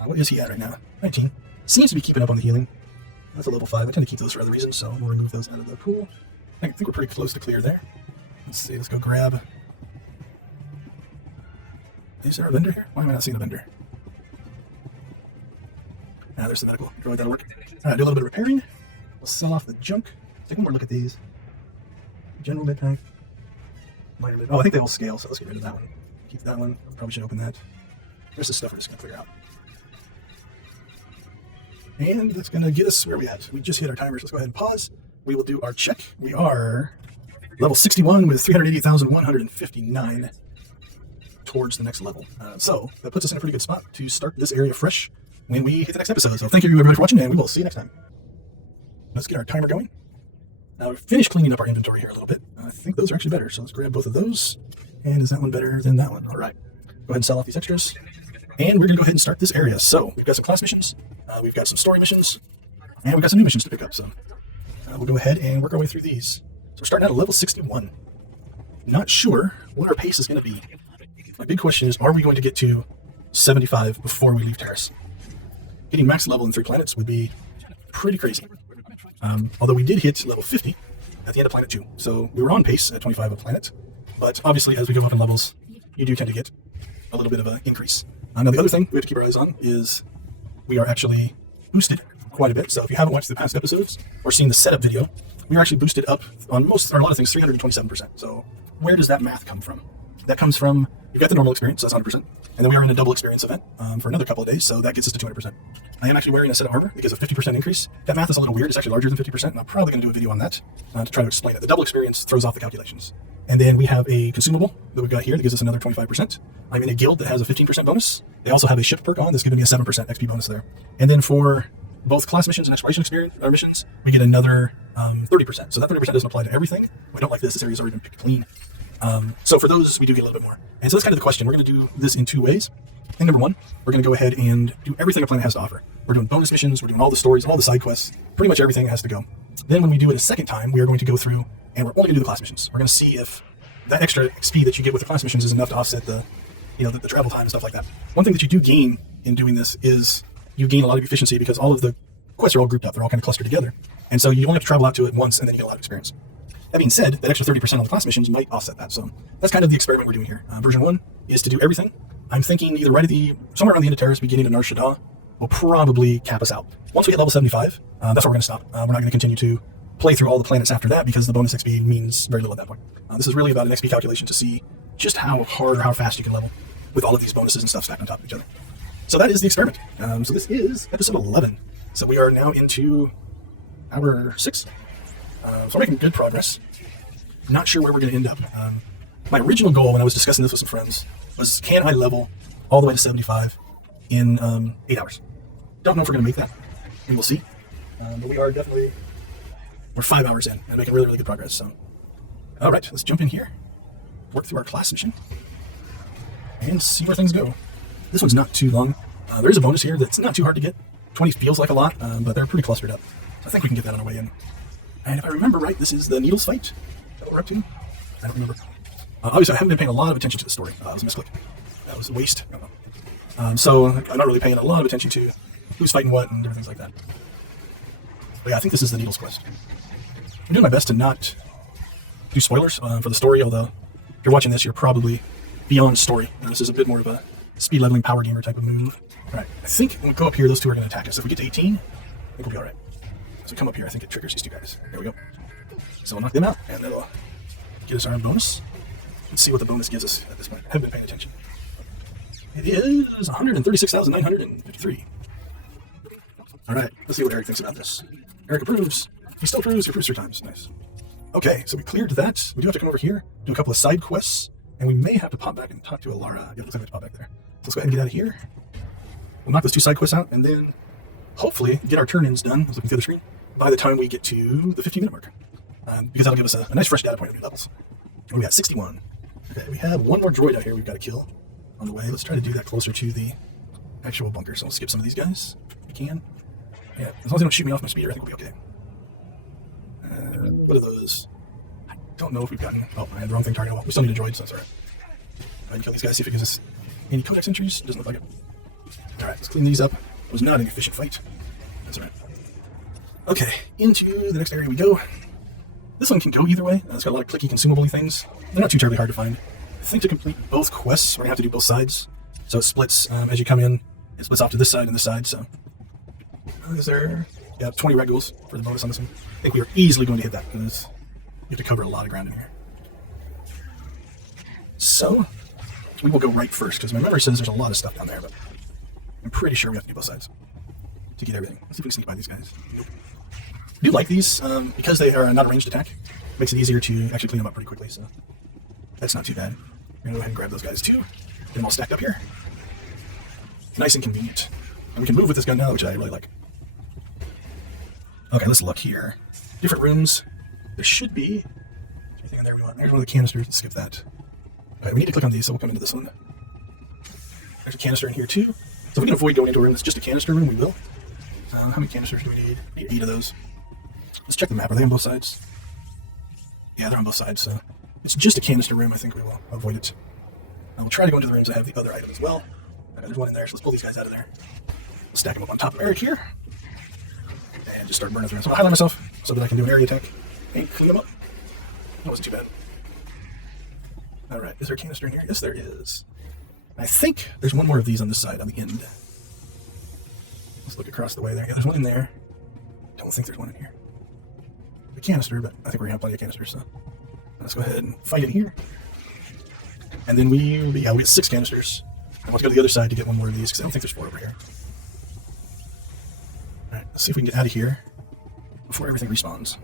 What is he at right now? 19. Seems to be keeping up on the healing. That's a level 5. I tend to keep those for other reasons, so we'll remove those out of the pool. I think we're pretty close to clear there. Let's see. Let's go grab. Is there a vendor here? Why am I not seeing a vendor? There's the medical droid. That'll work. All right, do a little bit of repairing. We'll sell off the junk. Take one more look at these. General midpack. Minor mid. Oh, I think they will scale, so let's get rid of that one. Keep that one. Probably should open that. There's the stuff we're just going to clear out. And that's going to get us where we at. We just hit our timers. Let's go ahead and pause. We will do our check. We are level 61 with 380,159 towards the next level. So that puts us in a pretty good spot to start this area fresh when we hit the next episode. So thank you everybody for watching, and we will see you next time. Let's get our timer going. Now we've finished cleaning up our inventory here a little bit. I think those are actually better, so let's grab both of those. And is that one better than that one? All right. Go ahead and sell off these extras. And we're going to go ahead and start this area. So we've got some class missions, we've got some story missions, and we've got some new missions to pick up. So we'll go ahead and work our way through these. So we're starting at level 61. Not sure what our pace is going to be. My big question is, are we going to get to 75 before we leave Terrace? Getting max level in 3 planets would be pretty crazy. Although we did hit level 50 at the end of Planet 2. So we were on pace at 25 a planet. But obviously, as we go up in levels, you do tend to get a little bit of an increase. Now, the other thing we have to keep our eyes on is we are actually boosted quite a bit. So if you haven't watched the past episodes or seen the setup video, we are actually boosted up on a lot of things, 327%. So where does that math come from? That comes from, you've got the normal experience, so that's 100%. And then we are in a double experience event for another couple of days, so that gets us to 200%. I am actually wearing a set of armor because of 50% increase. That math is a little weird. It's actually larger than 50%, and I'm probably going to do a video on that to try to explain it. The double experience throws off the calculations. And then we have a consumable that we've got here that gives us another 25%. I'm in a guild that has a 15% bonus. They also have a ship perk on that's giving me a 7% XP bonus there. And then for both class missions and exploration experience missions, we get another 30%. So that 30% doesn't apply to everything. We don't like this. This area's already been picked clean. So for those, we do get a little bit more. And so that's kind of the question. We're going to do this in 2 ways. Thing number 1, we're going to go ahead and do everything a planet has to offer. We're doing bonus missions, we're doing all the stories, all the side quests, pretty much everything has to go. Then when we do it a second time, we are going to go through and we're only going to do the class missions. We're going to see if that extra XP that you get with the class missions is enough to offset the travel time and stuff like that. One thing that you do gain in doing this is you gain a lot of efficiency because all of the quests are all grouped up. They're all kind of clustered together. And so you only have to travel out to it once and then you get a lot of experience. That being said, that extra 30% on the class missions might offset that. So that's kind of the experiment we're doing here. Version 1 is to do everything. I'm thinking either somewhere around the end of Terrace, beginning of Nar Shaddaa, will probably cap us out. Once we hit level 75, that's where we're going to stop. We're not going to continue to play through all the planets after that because the bonus XP means very little at that point. This is really about an XP calculation to see just how hard or how fast you can level with all of these bonuses and stuff stacked on top of each other. So that is the experiment. So this is episode 11. So we are now into hour 6. So we're making good progress. Not sure where we're going to end up. My original goal when I was discussing this with some friends was, can I level all the way to 75 in 8 hours? Don't know if we're going to make that. We will see. But we're 5 hours in and making really, really good progress. So, all right, let's jump in here, work through our class mission, and see where things go. This one's not too long. There is a bonus here that's not too hard to get. 20 feels like a lot, but they're pretty clustered up. So I think we can get that on our way in. And if I remember right, this is the Needles fight that we're up to. I don't remember. Obviously, I haven't been paying a lot of attention to the story. That was a misclick. That was a waste. I don't know. So I'm not really paying a lot of attention to who's fighting what and different things like that. But yeah, I think this is the Needles quest. I'm doing my best to not do spoilers for the story, although if you're watching this, you're probably beyond story. This is a bit more of a speed leveling power gamer type of move. All right, I think when we go up here, those two are going to attack us. If we get to 18, I think we'll be all right. So we come up here, I think it triggers these two guys. There we go. So we'll knock them out, and that'll get us our bonus. Let's see what the bonus gives us at this point. I haven't been paying attention. It is 136,953. All right, let's see what Eric thinks about this. Eric approves. He still approves. He approves 3 times. Nice. Okay, so we cleared that. We do have to come over here, do a couple of side quests, and we may have to pop back and talk to Alara. Yeah, looks like we have to pop back there. So let's go ahead and get out of here. We'll knock those 2 side quests out, and then hopefully get our turn-ins done. I was looking through the screen by the time we get to the 15-minute mark, because that'll give us a nice fresh data point of new levels. We got 61. Okay, we have one more droid out here we've got to kill on the way. Let's try to do that closer to the actual bunker. So we'll skip some of these guys if we can. Yeah, as long as they don't shoot me off my speeder, I think we'll be okay. What are those? I don't know if we've gotten... Oh, I had the wrong thing targeted. We still need a droid, so that's alright. and kill these guys, see if it gives us any codex entries. Doesn't look like it. Alright, let's clean these up. It was not an efficient fight. That's alright. Okay, into the next area we go. This one can go either way. It's got a lot of clicky, consumable things. They're not too terribly hard to find. I think to complete both quests, we're going to have to do both sides. So it splits as you come in. It splits off to this side and this side, so... is there... yeah, 20 red ghouls for the bonus on this one. I think we are easily going to hit that, because you have to cover a lot of ground in here. So, we will go right first, because my memory says there's a lot of stuff down there, but I'm pretty sure we have to do both sides to get everything. Let's see if we can sneak by these guys. I do like these, because they are not a ranged attack. Makes it easier to actually clean them up pretty quickly, so that's not too bad. We're going to go ahead and grab those guys too. Get them all stacked up here. Nice and convenient. And we can move with this gun now, which I really like. Okay, let's look here. Different rooms. There should be anything in there we want. There's one of the canisters. Let's skip that. Okay, we need to click on these, so we'll come into this one. There's a canister in here too. So if we can avoid going into a room that's just a canister room, we will. How many canisters do we need? We need 8 of those. Let's check the map. Are they on both sides? Yeah, they're on both sides, so it's just a canister room. I think we will avoid it. And we'll try to go into the rooms that have the other item as well. Okay, there's one in there, so let's pull these guys out of there. Let's stack them up on top of Eric here. And just start burning through them. So I'll highlight myself so that I can do an area attack and clean them up. That wasn't too bad. Alright, is there a canister in here? Yes, there is. I think there's one more of these on this side, on the end. Let's look across the way there. Yeah, there's one in there. Don't think there's one in here. A canister, but I think we're going to have plenty of canisters, so let's go ahead and fight it here. And then we get 6 canisters. I want to go to the other side to get one more of these, because I don't think there's 4 over here. Alright, let's see if we can get out of here before everything respawns.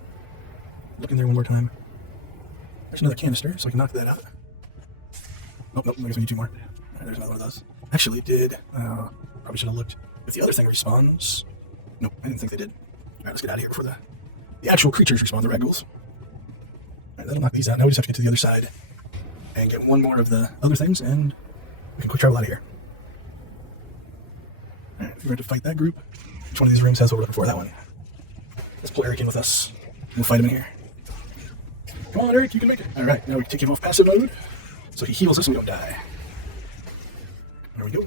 Look in there one more time. There's another canister, so I can knock that out. Nope, I guess we need 2 more. Alright, there's another one of those. Actually, probably should have looked if the other thing respawns. Nope, I didn't think they did. Alright, let's get out of here before the actual creatures respawn, the red ghouls. Alright, that'll knock these out. Now we just have to get to the other side and get one more of the other things, and we can quick travel out of here. Alright, we're going to fight that group. Which one of these rooms has what we're looking for? That one. Let's pull Eric in with us. We'll fight him in here. Come on, Eric, you can make it. Alright, now we can take him off passive mode, so he heals us and we don't die. There we go.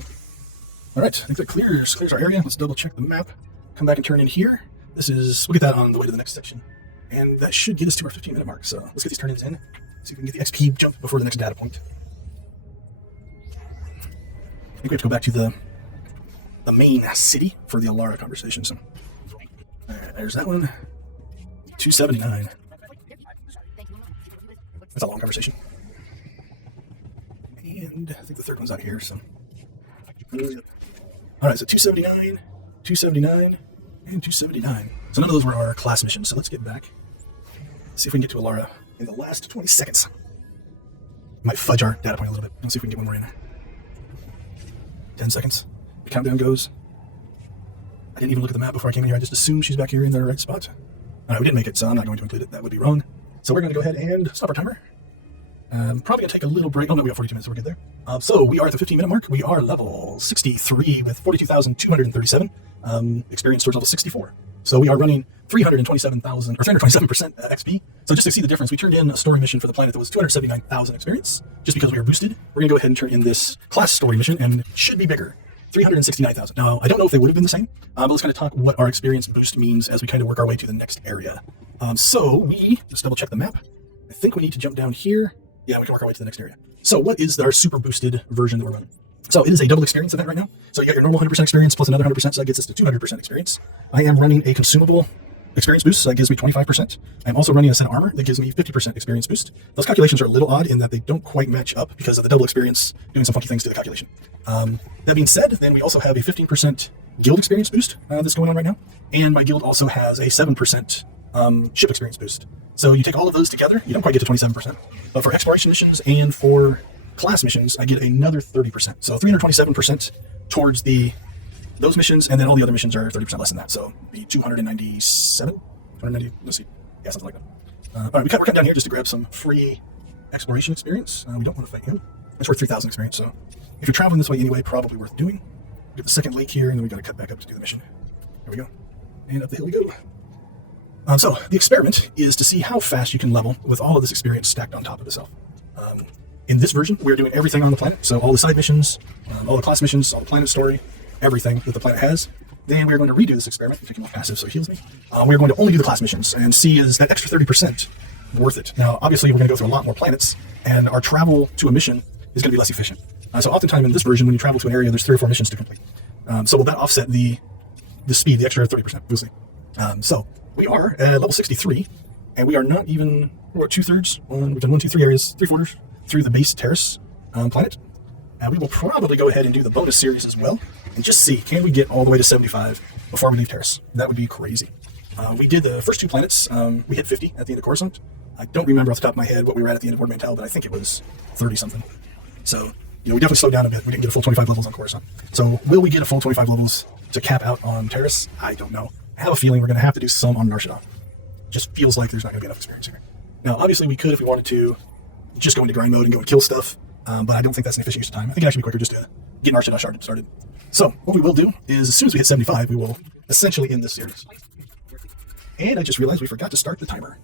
Alright, I think that clears our area. Let's double check the map. Come back and turn in here. We'll get that on the way to the next section. And that should get us to our 15-minute mark. So let's get these turn-ins in. See if we can get the XP jump before the next data point. I think we have to go back to the main city for the Alara conversation. So there's that one. 279. That's a long conversation. And I think the third one's out here. So alright, so 279, 279. And 279. So none of those were our class missions, so let's get back. See if we can get to Alara in the last 20 seconds. Might fudge our data point a little bit. Let's see if we can get one more in. 10 seconds. The countdown goes. I didn't even look at the map before I came in here. I just assumed she's back here in the right spot. Alright, we didn't make it, so I'm not going to include it. That would be wrong. So we're going to go ahead and stop our timer. Probably going to take a little break. Oh no, we got 42 minutes, so we're good there. So we are at the 15-minute mark. We are level 63 with 42,237. Experience towards level 64. So we are running 327,000 or 327% XP. So just to see the difference, we turned in a story mission for the planet that was 279,000 experience. Just because we were boosted, we're going to go ahead and turn in this class story mission, and it should be bigger. 369,000. Now, I don't know if they would have been the same, but let's kind of talk what our experience boost means as we kind of work our way to the next area. So we just double check the map. I think we need to jump down here. Yeah, we can work our way to the next area. So what is our super boosted version that we're running? So it is a double experience event right now. So you got your normal 100% experience plus another 100%, so that gets us to 200% experience. I am running a consumable experience boost, so that gives me 25%. I'm also running a set of armor that gives me 50% experience boost. Those calculations are a little odd in that they don't quite match up because of the double experience doing some funky things to the calculation. That being said, then we also have a 15% guild experience boost that's going on right now. And my guild also has a 7% ship experience boost. So you take all of those together, you don't quite get to 27%. But for exploration missions and for class missions, I get another 30%. So 327% towards those missions, and then all the other missions are 30% less than that. So be 297? 290, let's see. Yeah, something like that. All right, we're cutting down here just to grab some free exploration experience. We don't want to fight him. That's worth 3,000 experience, so if you're traveling this way anyway, probably worth doing. Get the second lake here, and then we got to cut back up to do the mission. There we go. And up the hill we go. So the experiment is to see how fast you can level with all of this experience stacked on top of itself. In this version, we're doing everything on the planet. So all the side missions, all the class missions, all the planet story, everything that the planet has. Then we're going to redo this experiment. Taking off passive so it heals me. We're going to only do the class missions and see is that extra 30% worth it. Now, obviously, we're going to go through a lot more planets, and our travel to a mission is going to be less efficient. So oftentimes in this version, when you travel to an area, there's 3 or 4 missions to complete. So will that offset the speed, the extra 30%? We'll see. So we are at level 63, and we are not even, we're 2/3 on, we've done 1, 2, 3 areas, 3/4 through the base Terrace planet. And we will probably go ahead and do the bonus series as well, and just see, can we get all the way to 75 before we leave Terrace? That would be crazy. We did the first 2 planets, we hit 50 at the end of Coruscant. I don't remember off the top of my head what we were at the end of Ord Mantell, but I think it was 30 something. So, we definitely slowed down a bit. We didn't get a full 25 levels on Coruscant. So, will we get a full 25 levels to cap out on Terrace? I don't know. I have a feeling we're going to have to do some on Nar Shaddaa. Just feels like there's not going to be enough experience here. Now, obviously, we could, if we wanted to, just go into grind mode and go and kill stuff, but I don't think that's an efficient use of time. I think it'd actually be quicker just to get Nar Shaddaa started. So, what we will do is, as soon as we hit 75, we will essentially end this series. And I just realized we forgot to start the timer.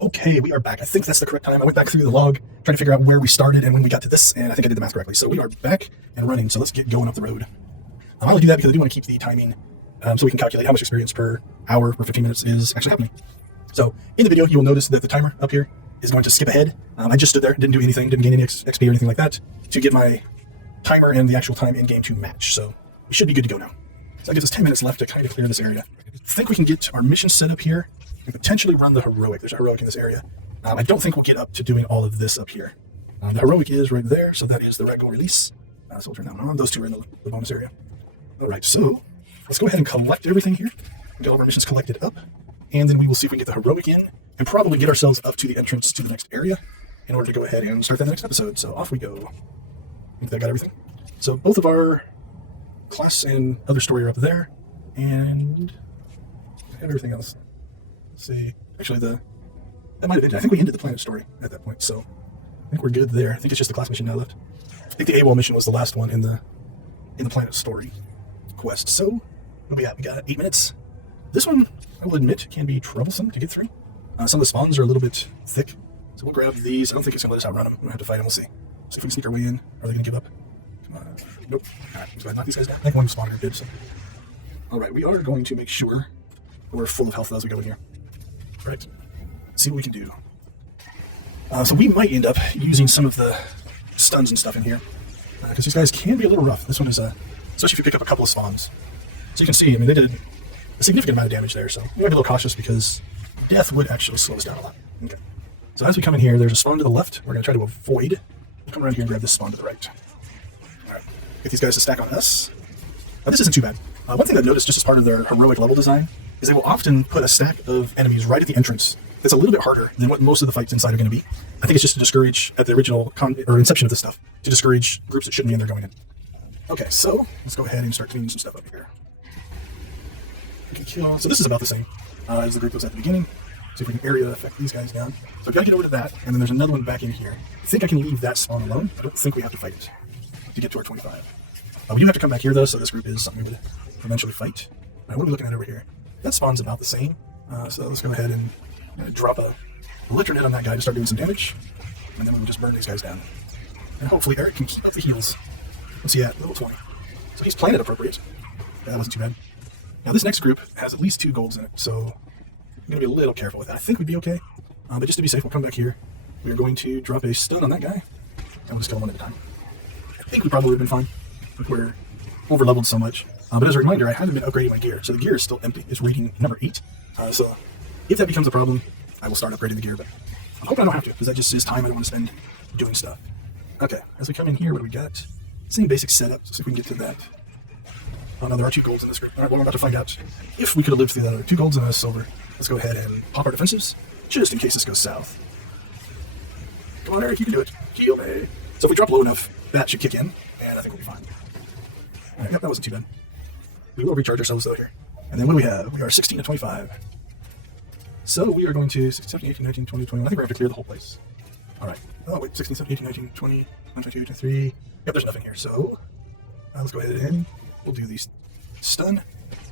Okay, we are back. I think that's the correct time. I went back through the log, trying to figure out where we started and when we got to this, and I think I did the math correctly. So we are back and running, so let's get going up the road. I only do that because I do want to keep the timing so we can calculate how much experience per hour or 15 minutes is actually happening. So in the video, you will notice that the timer up here is going to skip ahead. I just stood there, didn't do anything, didn't gain any XP or anything like that to get my timer and the actual time in game to match. So we should be good to go now. So that gives us 10 minutes left to kind of clear this area. I think we can get our mission set up here and potentially run the heroic. There's a heroic in this area. I don't think we'll get up to doing all of this up here. The heroic is right there, so that is the red goal release. So we'll turn that one on. Those 2 are in the bonus area. All right, so let's go ahead and collect everything here. Get all of our missions collected up, and then we will see if we can get the heroic in and probably get ourselves up to the entrance to the next area in order to go ahead and start that next episode. So off we go. I think that got everything. So both of our class and other story are up there, and I have everything else. Let's see. Actually, I think we ended the planet story at that point, so I think we're good there. I think it's just the class mission now left. I think the AWOL mission was the last one in the planet story quest. So what do we got? We got 8 minutes. This one, I will admit, can be troublesome to get through. Some of the spawns are a little bit thick, so we'll grab these. I don't think it's going to let us outrun them. We're going to have to fight them. We'll see. See if we can sneak our way in. Are they going to give up? Come on. Nope. All right, let's go ahead and knock these guys down. I think one spawner are good. So. All right, we are going to make sure that we're full of health as we go in here. All right. Let's see what we can do. So we might end up using some of the stuns and stuff in here, because these guys can be a little rough. This one is, especially if you pick up a couple of spawns. So you can see, I mean, they did a significant amount of damage there, so we might be a little cautious because death would actually slow us down a lot. Okay. So as we come in here, there's a spawn to the left. We're going to try to avoid. We'll come around here and grab this spawn to the right. All right. Get these guys to stack on us. This isn't too bad. One thing I've noticed just as part of their heroic level design is they will often put a stack of enemies right at the entrance. That's a little bit harder than what most of the fights inside are going to be. I think it's just to discourage, at the original inception of this stuff, to discourage groups that shouldn't be in there going in. Okay, so let's go ahead and start cleaning some stuff up here. We can kill. So this is about the same as the group was at the beginning. See if we can area affect these guys down. So I've got to get over to that, and then there's another one back in here. I think I can leave that spawn alone. I don't think we have to fight it to get to our 25. We do have to come back here though, so this group is something to eventually fight. What are we looking at over here? That spawn's about the same. So let's go ahead and drop a electronate on that guy to start doing some damage, and then we'll just burn these guys down. And hopefully Eric can keep up the heals. What's he at? Level 20. So he's planet appropriate. Yeah, that wasn't too bad. Now this next group has at least 2 golds in it, so I'm going to be a little careful with that. I think we'd be okay, but just to be safe, we'll come back here. We're going to drop a stun on that guy, and we'll just kill him one at a time. I think we probably would have been fine if we're over-leveled so much. But as a reminder, I haven't been upgrading my gear, so the gear is still empty. It's rating number 8. So if that becomes a problem, I will start upgrading the gear, but I'm hoping I don't have to, because that just is time I don't want to spend doing stuff. Okay, as we come in here, what do we got? Same basic setup. Let's see if we can get to that. Oh no, there are 2 golds in this group. All right, well, we're about to find out if we could have lived through that other 2 golds and a silver. Let's go ahead and pop our defensives, just in case this goes south. Come on, Eric, you can do it. Heal me. So if we drop low enough, that should kick in, and I think we'll be fine. All right, yep, that wasn't too bad. We will recharge ourselves though here. And then what do we have? We are 16 to 25. So we are going to 16, 17, 18, 19, 20, 21. I think we're going to have to clear the whole place. All right. Oh, wait, 16, 17, 18, 19, 20, 21, 22, 23. Yep, there's nothing here. So let's go ahead and we'll do these stun.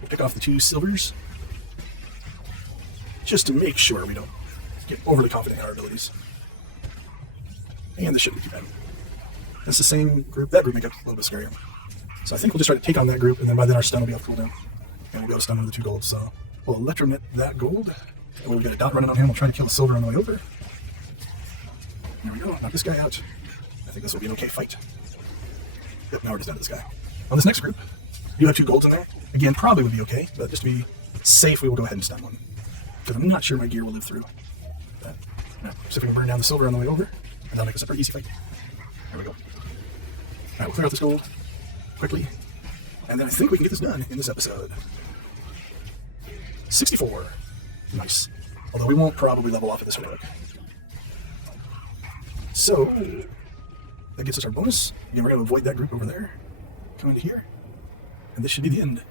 We'll pick off the 2 silvers, just to make sure we don't get overly confident in our abilities. And this shouldn't be too bad. It's the same group. That group make it a little bit scarier. So I think we'll just try to take on that group, and then by then our stun will be off cooldown. And we'll be able to stun one of the 2 golds. So we'll electromit that gold. And we'll get a dot running on him. We'll try to kill the silver on the way over. There we go. Knock this guy out. I think this will be an okay fight. Yep, now we're just down to this guy. On this next group, you have 2 golds in there. Again, probably would be okay, but just to be safe, we will go ahead and stun one. Because I'm not sure my gear will live through. But, no. So if we can burn down the silver on the way over, and that'll make this a pretty easy fight. There we go. Alright, we'll clear out this gold quickly. And then I think we can get this done in this episode. 64. Nice. Although we won't probably level off at this heroic. So, that gets us our bonus. Again, we're going to avoid that group over there. Come into here. And this should be the end.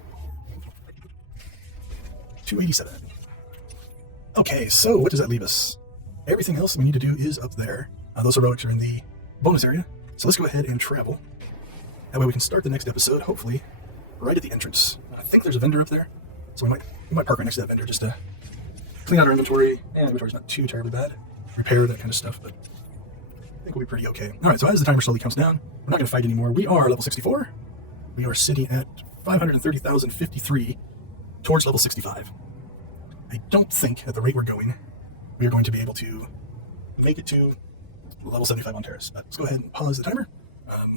287. Okay, so what does that leave us? Everything else we need to do is up there. Those heroics are in the bonus area. So let's go ahead and travel. That way we can start the next episode, hopefully, right at the entrance. I think there's a vendor up there. So we might park right next to that vendor just to clean out our inventory. And inventory's not too terribly bad. Repair, that kind of stuff, but I think we'll be pretty okay. Alright, so as the timer slowly counts down, we're not going to fight anymore. We are level 64. We are sitting at 530,053 towards level 65. I don't think, at the rate we're going, we are going to be able to make it to level 75 on Terrace. Let's go ahead and pause the timer.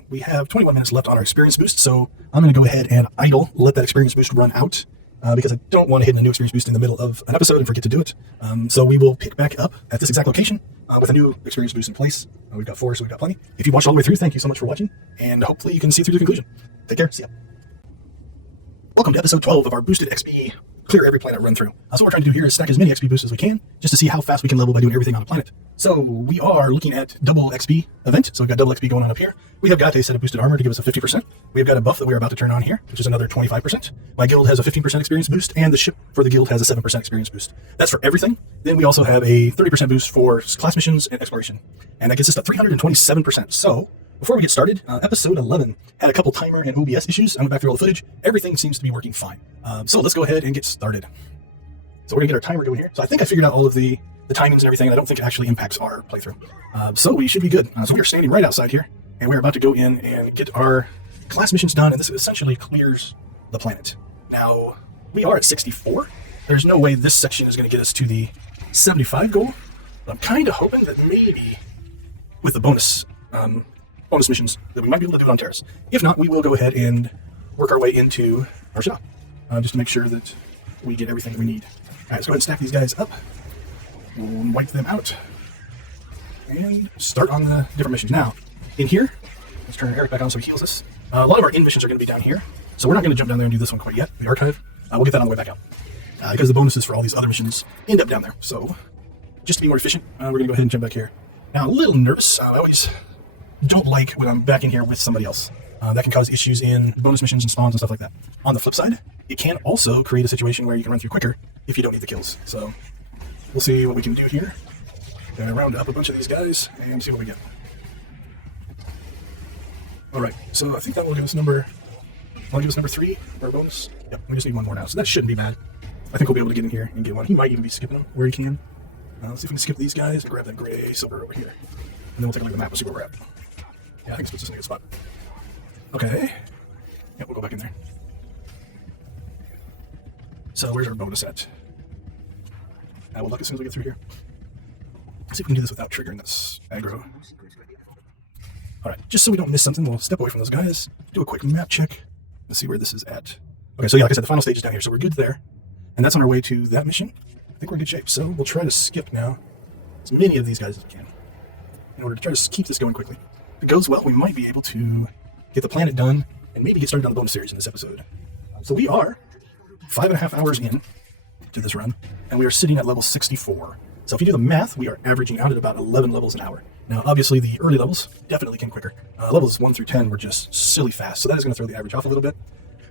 We have 21 minutes left on our experience boost, so I'm going to go ahead and idle, let that experience boost run out, because I don't want to hit a new experience boost in the middle of an episode and forget to do it. So we will pick back up at this exact location with a new experience boost in place. We've got 4, so we've got plenty. If you watched all the way through, thank you so much for watching, and hopefully you can see through the conclusion. Take care. See ya. Welcome to episode 12 of our boosted XP clear every planet run through. So what we're trying to do here is stack as many XP boosts as we can, just to see how fast we can level by doing everything on a planet. So we are looking at double XP event. So we've got double XP going on up here. We have got a set of boosted armor to give us a 50%. We've got a buff that we're about to turn on here, which is another 25%. My guild has a 15% experience boost, and the ship for the guild has a 7% experience boost. That's for everything. Then we also have a 30% boost for class missions and exploration. And that gets us to 327%. So before we get started, episode 11 had a couple timer and OBS issues. I went back through all the footage. Everything seems to be working fine. So let's go ahead and get started. So we're gonna get our timer going here. So I think I figured out all of the timings and everything, and I don't think it actually impacts our playthrough. So we should be good. So we are standing right outside here, and we're about to go in and get our class missions done, and this essentially clears the planet. Now, we are at 64. There's no way this section is gonna get us to the 75 goal, but I'm kind of hoping that maybe with the bonus missions that we might be able to do it on Terrace. If not, we will go ahead and work our way into our shop, just to make sure that we get everything we need. All right, let's go ahead and stack these guys up. We'll wipe them out and start on the different missions. Now, in here, let's turn Eric back on so he heals us. A lot of our in missions are going to be down here, so we're not going to jump down there and do this one quite yet, the archive. We'll get that on the way back out, because the bonuses for all these other missions end up down there. So, just to be more efficient, we're going to go ahead and jump back here. Now, a little nervous. I always don't like when I'm back in here with somebody else. That can cause issues in bonus missions and spawns and stuff like that. On the flip side, it can also create a situation where you can run through quicker if you don't need the kills. So we'll see what we can do here. Gonna round up a bunch of these guys and see what we get. Alright, so I think that will give us number 3 for our bonus. Yep, we just need one more now, so that shouldn't be bad. I think we'll be able to get in here and get one. He might even be skipping them where he can. Let's see if we can skip these guys and grab that gray silver over here. And then we'll take a look at the map and see where we're at. Yeah, I think this puts us in a good spot. Okay. Yeah, we'll go back in there. So where's our bonus at? We'll look as soon as we get through here. Let's see if we can do this without triggering this aggro. Alright, just so we don't miss something, we'll step away from those guys, do a quick map check, and see where this is at. Okay, so yeah, like I said, the final stage is down here, so we're good there. And that's on our way to that mission. I think we're in good shape, so we'll try to skip now as many of these guys as we can, in order to try to keep this going quickly. If it goes well, we might be able to get the planet done, and maybe get started on the bonus series in this episode. So we are 5.5 hours in to this run, and we are sitting at level 64. So if you do the math, we are averaging out at about 11 levels an hour. Now, obviously, the early levels definitely came quicker. Levels 1 through 10 were just silly fast, so that is going to throw the average off a little bit.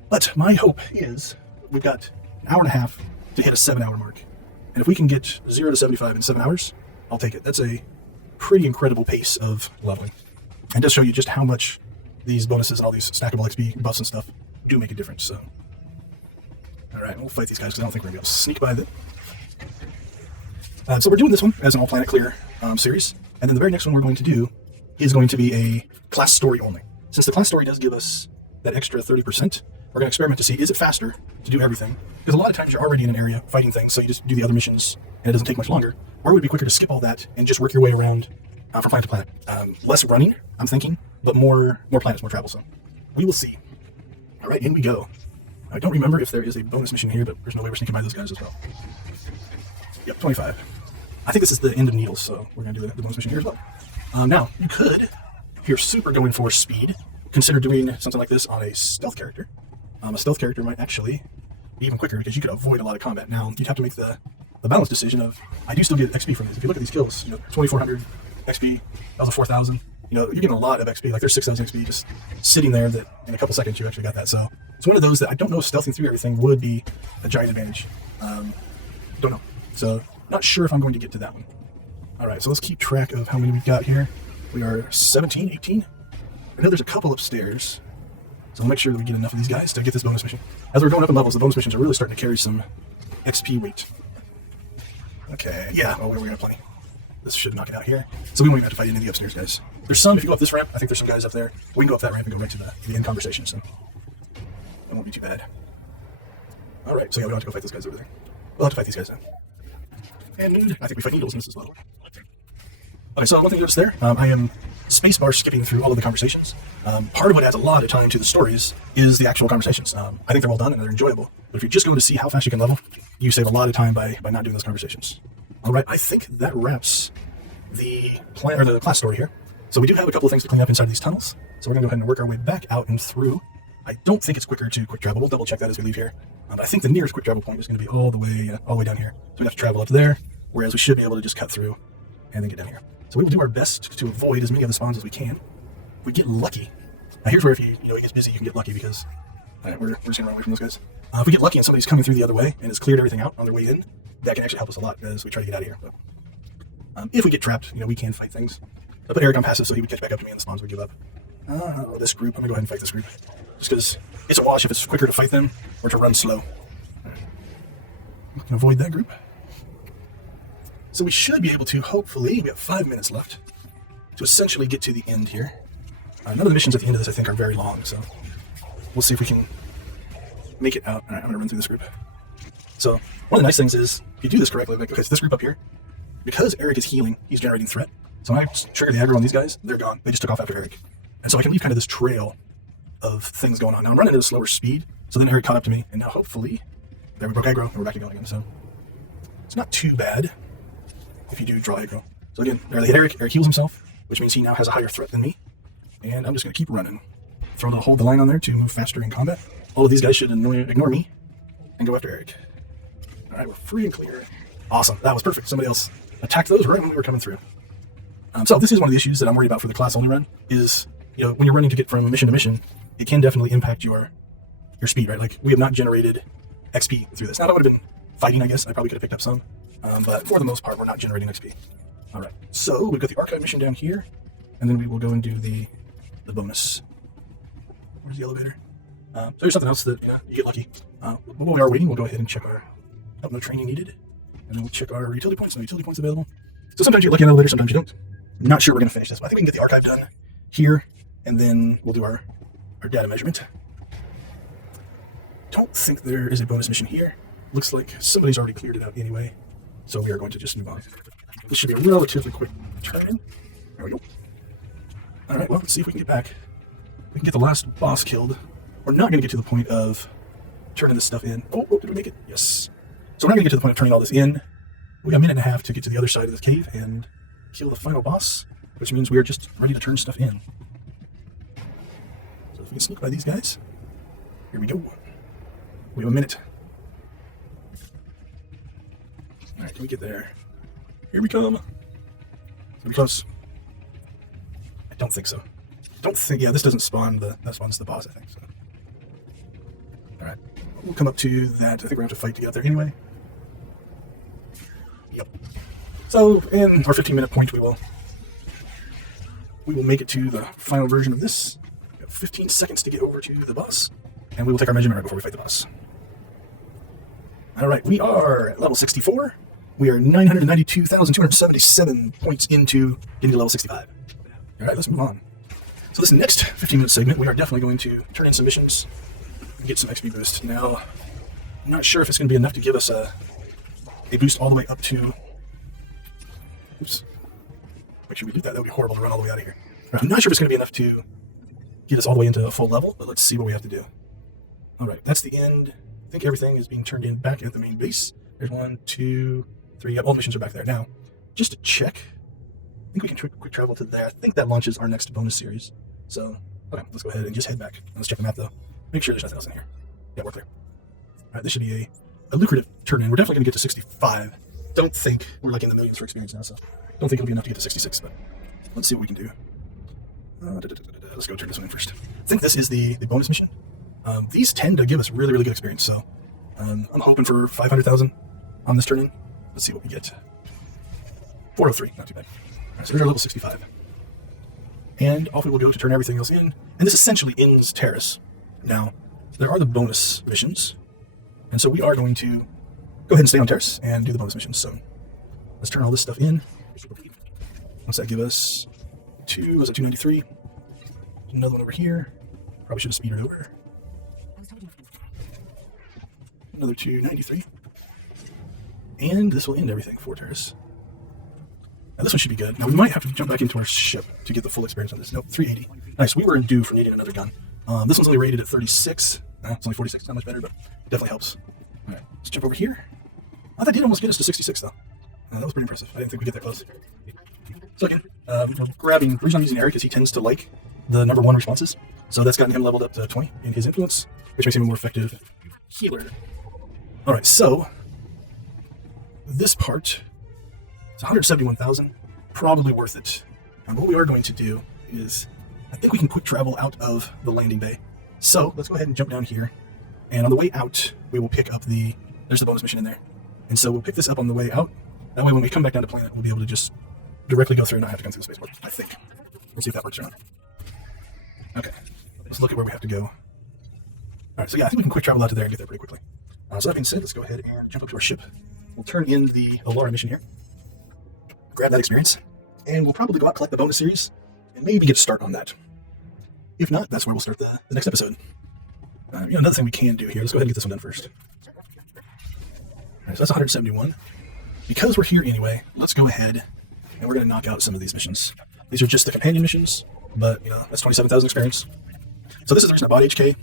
But my hope is we've got an hour and a half to hit a 7-hour mark. And if we can get 0 to 75 in 7 hours, I'll take it. That's a pretty incredible pace of leveling. And does show you just how much these bonuses and all these stackable XP buffs and stuff do make a difference. So, alright, we'll fight these guys because I don't think we're going to be able to sneak by them. So we're doing this one as an all-planet clear series. And then the very next one we're going to do is going to be a class story only. Since the class story does give us that extra 30%, we're going to experiment to see, is it faster to do everything? Because a lot of times you're already in an area fighting things, so you just do the other missions and it doesn't take much longer. Or would it be quicker to skip all that and just work your way around from planet to planet? Less running, I'm thinking, but more planets, more travel. So we will see. All right, in we go. I don't remember if there is a bonus mission here, but there's no way we're sneaking by those guys as well. Yep, 25. I think this is the end of Needles, so we're going to do the bonus mission here as well. Now, you could, if you're super going for speed, consider doing something like this on a stealth character. A stealth character might actually be even quicker because you could avoid a lot of combat. Now, you'd have to make the balanced decision of, I do still get XP from these. If you look at these kills, 2,400 XP, that was a 4,000. You're getting a lot of XP, like there's 6,000 XP just sitting there that in a couple seconds you actually got that. So it's one of those that I don't know if stealthing through everything would be a giant advantage. Don't know. So not sure if I'm going to get to that one. All right, so let's keep track of how many we've got here. We are 17, 18. I know there's a couple upstairs, so I'll make sure that we get enough of these guys to get this bonus mission. As we're going up in levels, the bonus missions are really starting to carry some XP weight. Okay, yeah, well, we're going to have plenty. This should knock it out here. So we won't even have to fight any of the upstairs guys. There's some, if you go up this ramp, I think there's some guys up there. We can go up that ramp and go right to the end conversation, so that won't be too bad. All right, so yeah, we don't have to go fight those guys over there. We'll have to fight these guys now. And I think we fight Needles in this as well. Okay, so one thing you notice there, I am spacebar skipping through all of the conversations. Part of what adds a lot of time to the stories is the actual conversations. I think they're well done and they're enjoyable. But if you're just going to see how fast you can level, you save a lot of time by not doing those conversations. All right, I think that wraps the class story here. So we do have a couple of things to clean up inside these tunnels. So we're going to go ahead and work our way back out and through. I don't think it's quicker to quick travel. We'll double check that as we leave here. But I think the nearest quick travel point is going to be all the way down here. So we have to travel up there, whereas we should be able to just cut through and then get down here. So we will do our best to avoid as many of the spawns as we can. If we get lucky. Now here's where if it gets busy, you can get lucky because we're just going to run away from those guys. If we get lucky and somebody's coming through the other way and has cleared everything out on their way in, that can actually help us a lot as we try to get out of here. But if we get trapped, we can fight things. I put Eric on passive so he would catch back up to me and the spawns would give up. This group, I'm going to go ahead and fight this group. Just because it's a wash if it's quicker to fight them or to run slow. We can avoid that group. So we should be able to, hopefully, we have 5 minutes left to essentially get to the end here. None of the missions at the end of this, I think, are very long, so we'll see if we can make it out. All right, I'm going to run through this group. So one of the nice things is, if you do this correctly, like, okay, so this group up here, because Eric is healing, he's generating threat. So when I trigger the aggro on these guys, they're gone. They just took off after Eric. And so I can leave kind of this trail of things going on. Now I'm running at a slower speed, so then Eric caught up to me, and now hopefully, there we broke aggro, and we're back to going again. So it's not too bad if you do draw aggro. So again, there they hit Eric. Eric heals himself, which means he now has a higher threat than me. And I'm just going to keep running. Throw the hold the line on there to move faster in combat. All of these guys should ignore me and go after Eric. All right, we're free and clear. Awesome, that was perfect. Somebody else attacked those right when we were coming through. So this is one of the issues that I'm worried about for the class only run is, when you're running to get from mission to mission, it can definitely impact your speed, right? Like we have not generated XP through this. Now if I would have been fighting, I guess I probably could have picked up some, but for the most part, we're not generating XP. All right, so we've got the archive mission down here, and then we will go and do the bonus. Where's the elevator? So here's something else that you get lucky. While we are waiting, we'll go ahead and check our no training needed, and then we'll check our utility points. No utility points available. So sometimes you get lucky in the elevator, sometimes you don't. I'm not sure we're going to finish this, but I think we can get the archive done here, and then we'll do our data measurement. Don't think there is a bonus mission here. Looks like somebody's already cleared it out anyway, so we are going to just move on. This should be a relatively quick turn. There we go. All right, well, let's see if we can get back. We can get the last boss killed. We're not going to get to the point of turning this stuff in. Oh, did we make it? Yes. So we're not going to get to the point of turning all this in. We got a minute and a half to get to the other side of the cave and kill the final boss, which means we are just ready to turn stuff in. So if we can sneak by these guys, here we go. We have a minute. All right, can we get there? Here we come. Are we close? I don't think so. Yeah, this doesn't spawn that spawns the boss, I think. So. All right, we'll come up to that. I think we're going to have to fight to get up there anyway. Yep. So, in our 15-minute point, we will make it to the final version of this. We have 15 seconds to get over to the boss, and we will take our measurement right before we fight the boss. All right, we are at level 64. We are 992,277 points into getting to level 65. All right, let's move on. So this next 15-minute segment, we are definitely going to turn in some missions and get some XP boost. Now, I'm not sure if it's going to be enough to give us a boost all the way up to... Oops. Make sure we do that. That would be horrible to run all the way out of here. I'm not sure if it's going to be enough to get us all the way into a full level, but let's see what we have to do. All right, that's the end. I think everything is being turned in back at the main base. There's 1, 2, 3. Yep, all the missions are back there. Now, just to check, I think we can quick travel to there. I think that launches our next bonus series. So, okay, let's go ahead and just head back. Let's check the map, though. Make sure there's nothing else in here. Yeah, we're clear. All right, this should be a lucrative turn-in. We're definitely going to get to 65. Don't think we're like in the millions for experience now, so don't think it'll be enough to get to 66, but let's see what we can do. Let's go turn this one in first. I think this is the bonus mission. These tend to give us really, really good experience, so I'm hoping for 500,000 on this turn-in. Let's see what we get. 403, not too bad. All right, so there's our level 65. And off we will go to turn everything else in, and this essentially ends Terrace. Now, there are the bonus missions, and so we are going to go ahead and stay on Terrace and do the bonus missions. So let's turn all this stuff in. Once that give us 293. Another one over here. Probably should have speeded over. Another 293. And this will end everything for Terrace. Now this one should be good. Now we might have to jump back into our ship to get the full experience on this. Nope, 380. Nice, we were due for needing another gun. This one's only rated at 36. It's only 46, not much better, but it definitely helps. Alright, let's jump over here. Oh, that did almost get us to 66 though. That was pretty impressive. I didn't think we'd get that close. So again, we're grabbing, the reason I'm using Eric is he tends to like the number 1 responses. So that's gotten him leveled up to 20 in his influence, which makes him a more effective healer. Alright, so this part, it's 171,000, probably worth it. What we are going to do is, I think we can quick travel out of the landing bay. So let's go ahead and jump down here, and on the way out, we will pick up there's the bonus mission in there. And so we'll pick this up on the way out. That way when we come back down to planet, we'll be able to just directly go through and not have to come through the spaceport, I think. We'll see if that works or not. Okay, let's look at where we have to go. All right, so yeah, I think we can quick travel out to there and get there pretty quickly. So that being said, let's go ahead and jump up to our ship. We'll turn in the Alara mission here, grab that experience, and we'll probably go out, collect the bonus series, and maybe get a start on that. If not, that's where we'll start the next episode. Another thing we can do here, let's go ahead and get this one done first. All right, so that's 171. Because we're here anyway, let's go ahead and we're going to knock out some of these missions. These are just the companion missions, but that's 27,000 experience. So this is the reason I bought HK.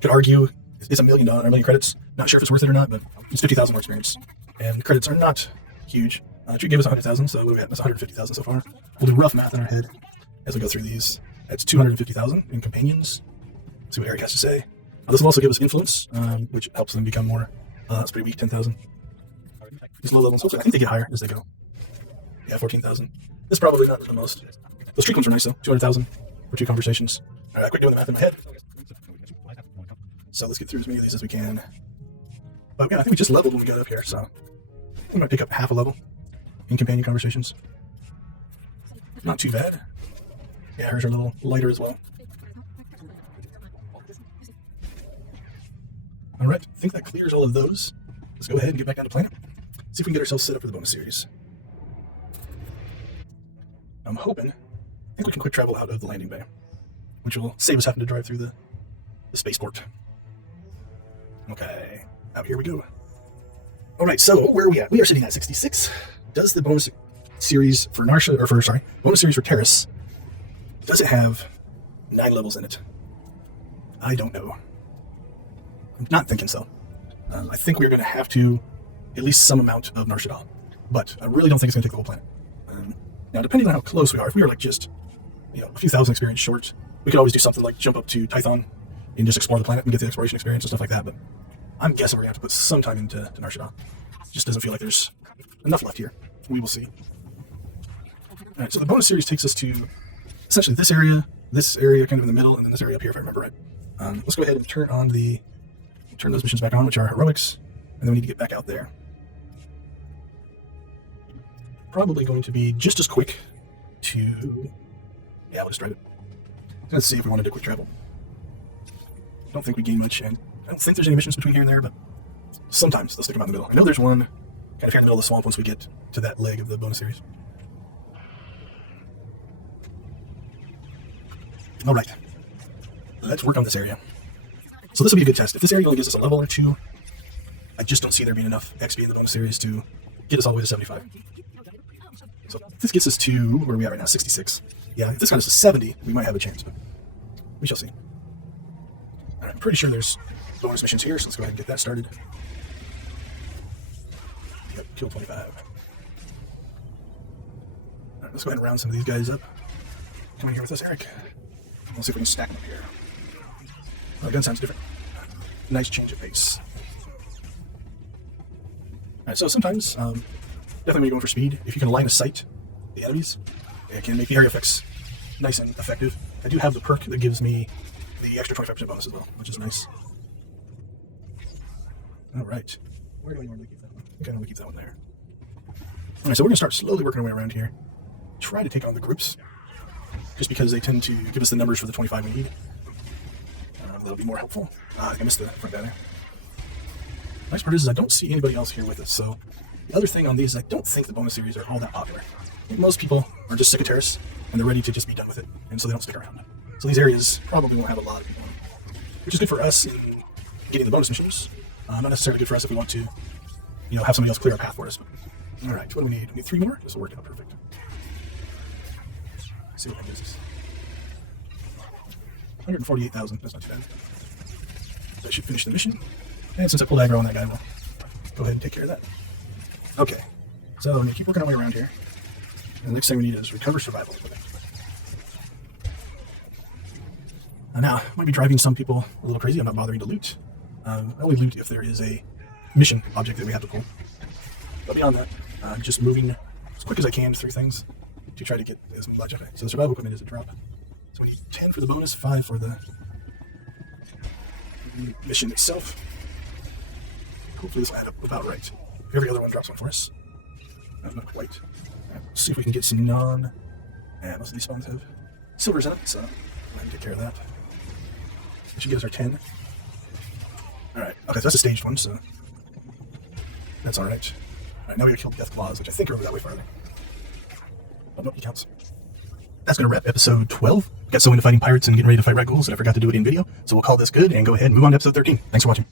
Could argue it's $1 million credits. Not sure if it's worth it or not, but it's 50,000 more experience. And the credits are not huge. It should give us 100,000, so that's 150,000 so far. We'll do rough math in our head as we go through these. That's 250,000 in companions. See what Eric has to say. This will also give us influence, which helps them become more. That's pretty weak, 10,000. These low levels, hopefully, I think they get higher as they go. Yeah, 14,000. This is probably not the most. Those streak ones are nice though. 200,000 for 2 conversations. All right, quick doing the math in my head. So let's get through as many of these as we can. But again, I think we just leveled when we got up here, so we might pick up half a level in companion conversations. Not too bad. Yeah, hers are a little lighter as well. All right, I think that clears all of those. Let's go ahead and get back down to planet. See if we can get ourselves set up for the bonus series. I'm hoping, I think we can quick travel out of the landing bay, which will save us having to drive through the spaceport. Okay, out here we go. All right, so where are we at? We are sitting at 66. Does the bonus series for Narsha, bonus series for Terrace, does it have 9 levels in it? I don't know. I'm not thinking so. I think we're going to have to at least some amount of Narshadal, but I really don't think it's going to take the whole planet. Now, depending on how close we are, if we are like just a few thousand experience short, we could always do something like jump up to Tython and just explore the planet and get the exploration experience and stuff like that. But I'm guessing we're going to have to put some time into Narshadal. It just doesn't feel like there's enough left here. We will see. All right, so the bonus series takes us to essentially this area kind of in the middle, and then this area up here, if I remember right. Let's go ahead and turn those missions back on, which are heroics, and then we need to get back out there. Probably going to be just as quick to... Yeah, we'll just drive it. Let's see if we wanted to quick travel. I don't think we gain much, and I don't think there's any missions between here and there, but sometimes they'll stick them out in the middle. I know there's one kind of here in the middle of the swamp once we get to that leg of the bonus series. All right, let's work on this area. So this will be a good test. If this area only gives us a level or two, I just don't see there being enough XP in the bonus series to get us all the way to 75. So if this gets us to where are we at right now, 66. Yeah, if this got us to 70, we might have a chance, but we shall see. All right, I'm pretty sure there's bonus missions here, so let's go ahead and get that started. Yep, kill 25. All right, let's go ahead and round some of these guys up. Come in here with us, Eric. Let's see if we can stack them up here. Oh, the gun sounds different. Nice change of pace. Alright, so sometimes, definitely when you're going for speed, if you can line of sight the enemies, it can make the area effects nice and effective. I do have the perk that gives me the extra 25% bonus as well, which is nice. Alright. Where do I normally keep that one? I think I normally keep that one there. Alright, so we're going to start slowly working our way around here. Try to take on the groups, just because they tend to give us the numbers for the 25 we need. That'll be more helpful. I missed the front guy there. Nice part is I don't see anybody else here with us, so the other thing on these is I don't think the bonus series are all that popular. I think most people are just sick of Terrace, and they're ready to just be done with it, and so they don't stick around. So these areas probably won't have a lot of people, which is good for us in getting the bonus missions. Not necessarily good for us if we want to, have somebody else clear our path for us. All right, what do we need? We need 3 more? This will work out perfect. Let's see what that gives us. 148,000, that's not too bad. So I should finish the mission. And since I pulled aggro on that guy, we'll go ahead and take care of that. Okay, so I'm going to keep working our way around here. And the next thing we need is recover survival. Now, I might be driving some people a little crazy. I'm not bothering to loot. I only loot if there is a mission object that we have to pull. But beyond that, just moving as quick as I can through things to try to get some blackjack. So the survival equipment is a drop. So we need 10 for the bonus, 5 for the mission itself. Hopefully this will add up about right. Every other one drops one for us. Not quite. Right, let's see if we can get some most of these spawns have silvers in it, so I can take care of that. That should give us our 10. Alright, okay, so that's a staged one, so that's alright. Alright, now we gotta kill Death Claws, which I think are over that way farther. Oh, no, he counts. That's going to wrap episode 12. Got so into fighting pirates and getting ready to fight red ghouls that I forgot to do it in video, so we'll call this good and go ahead and move on to episode 13. Thanks for watching.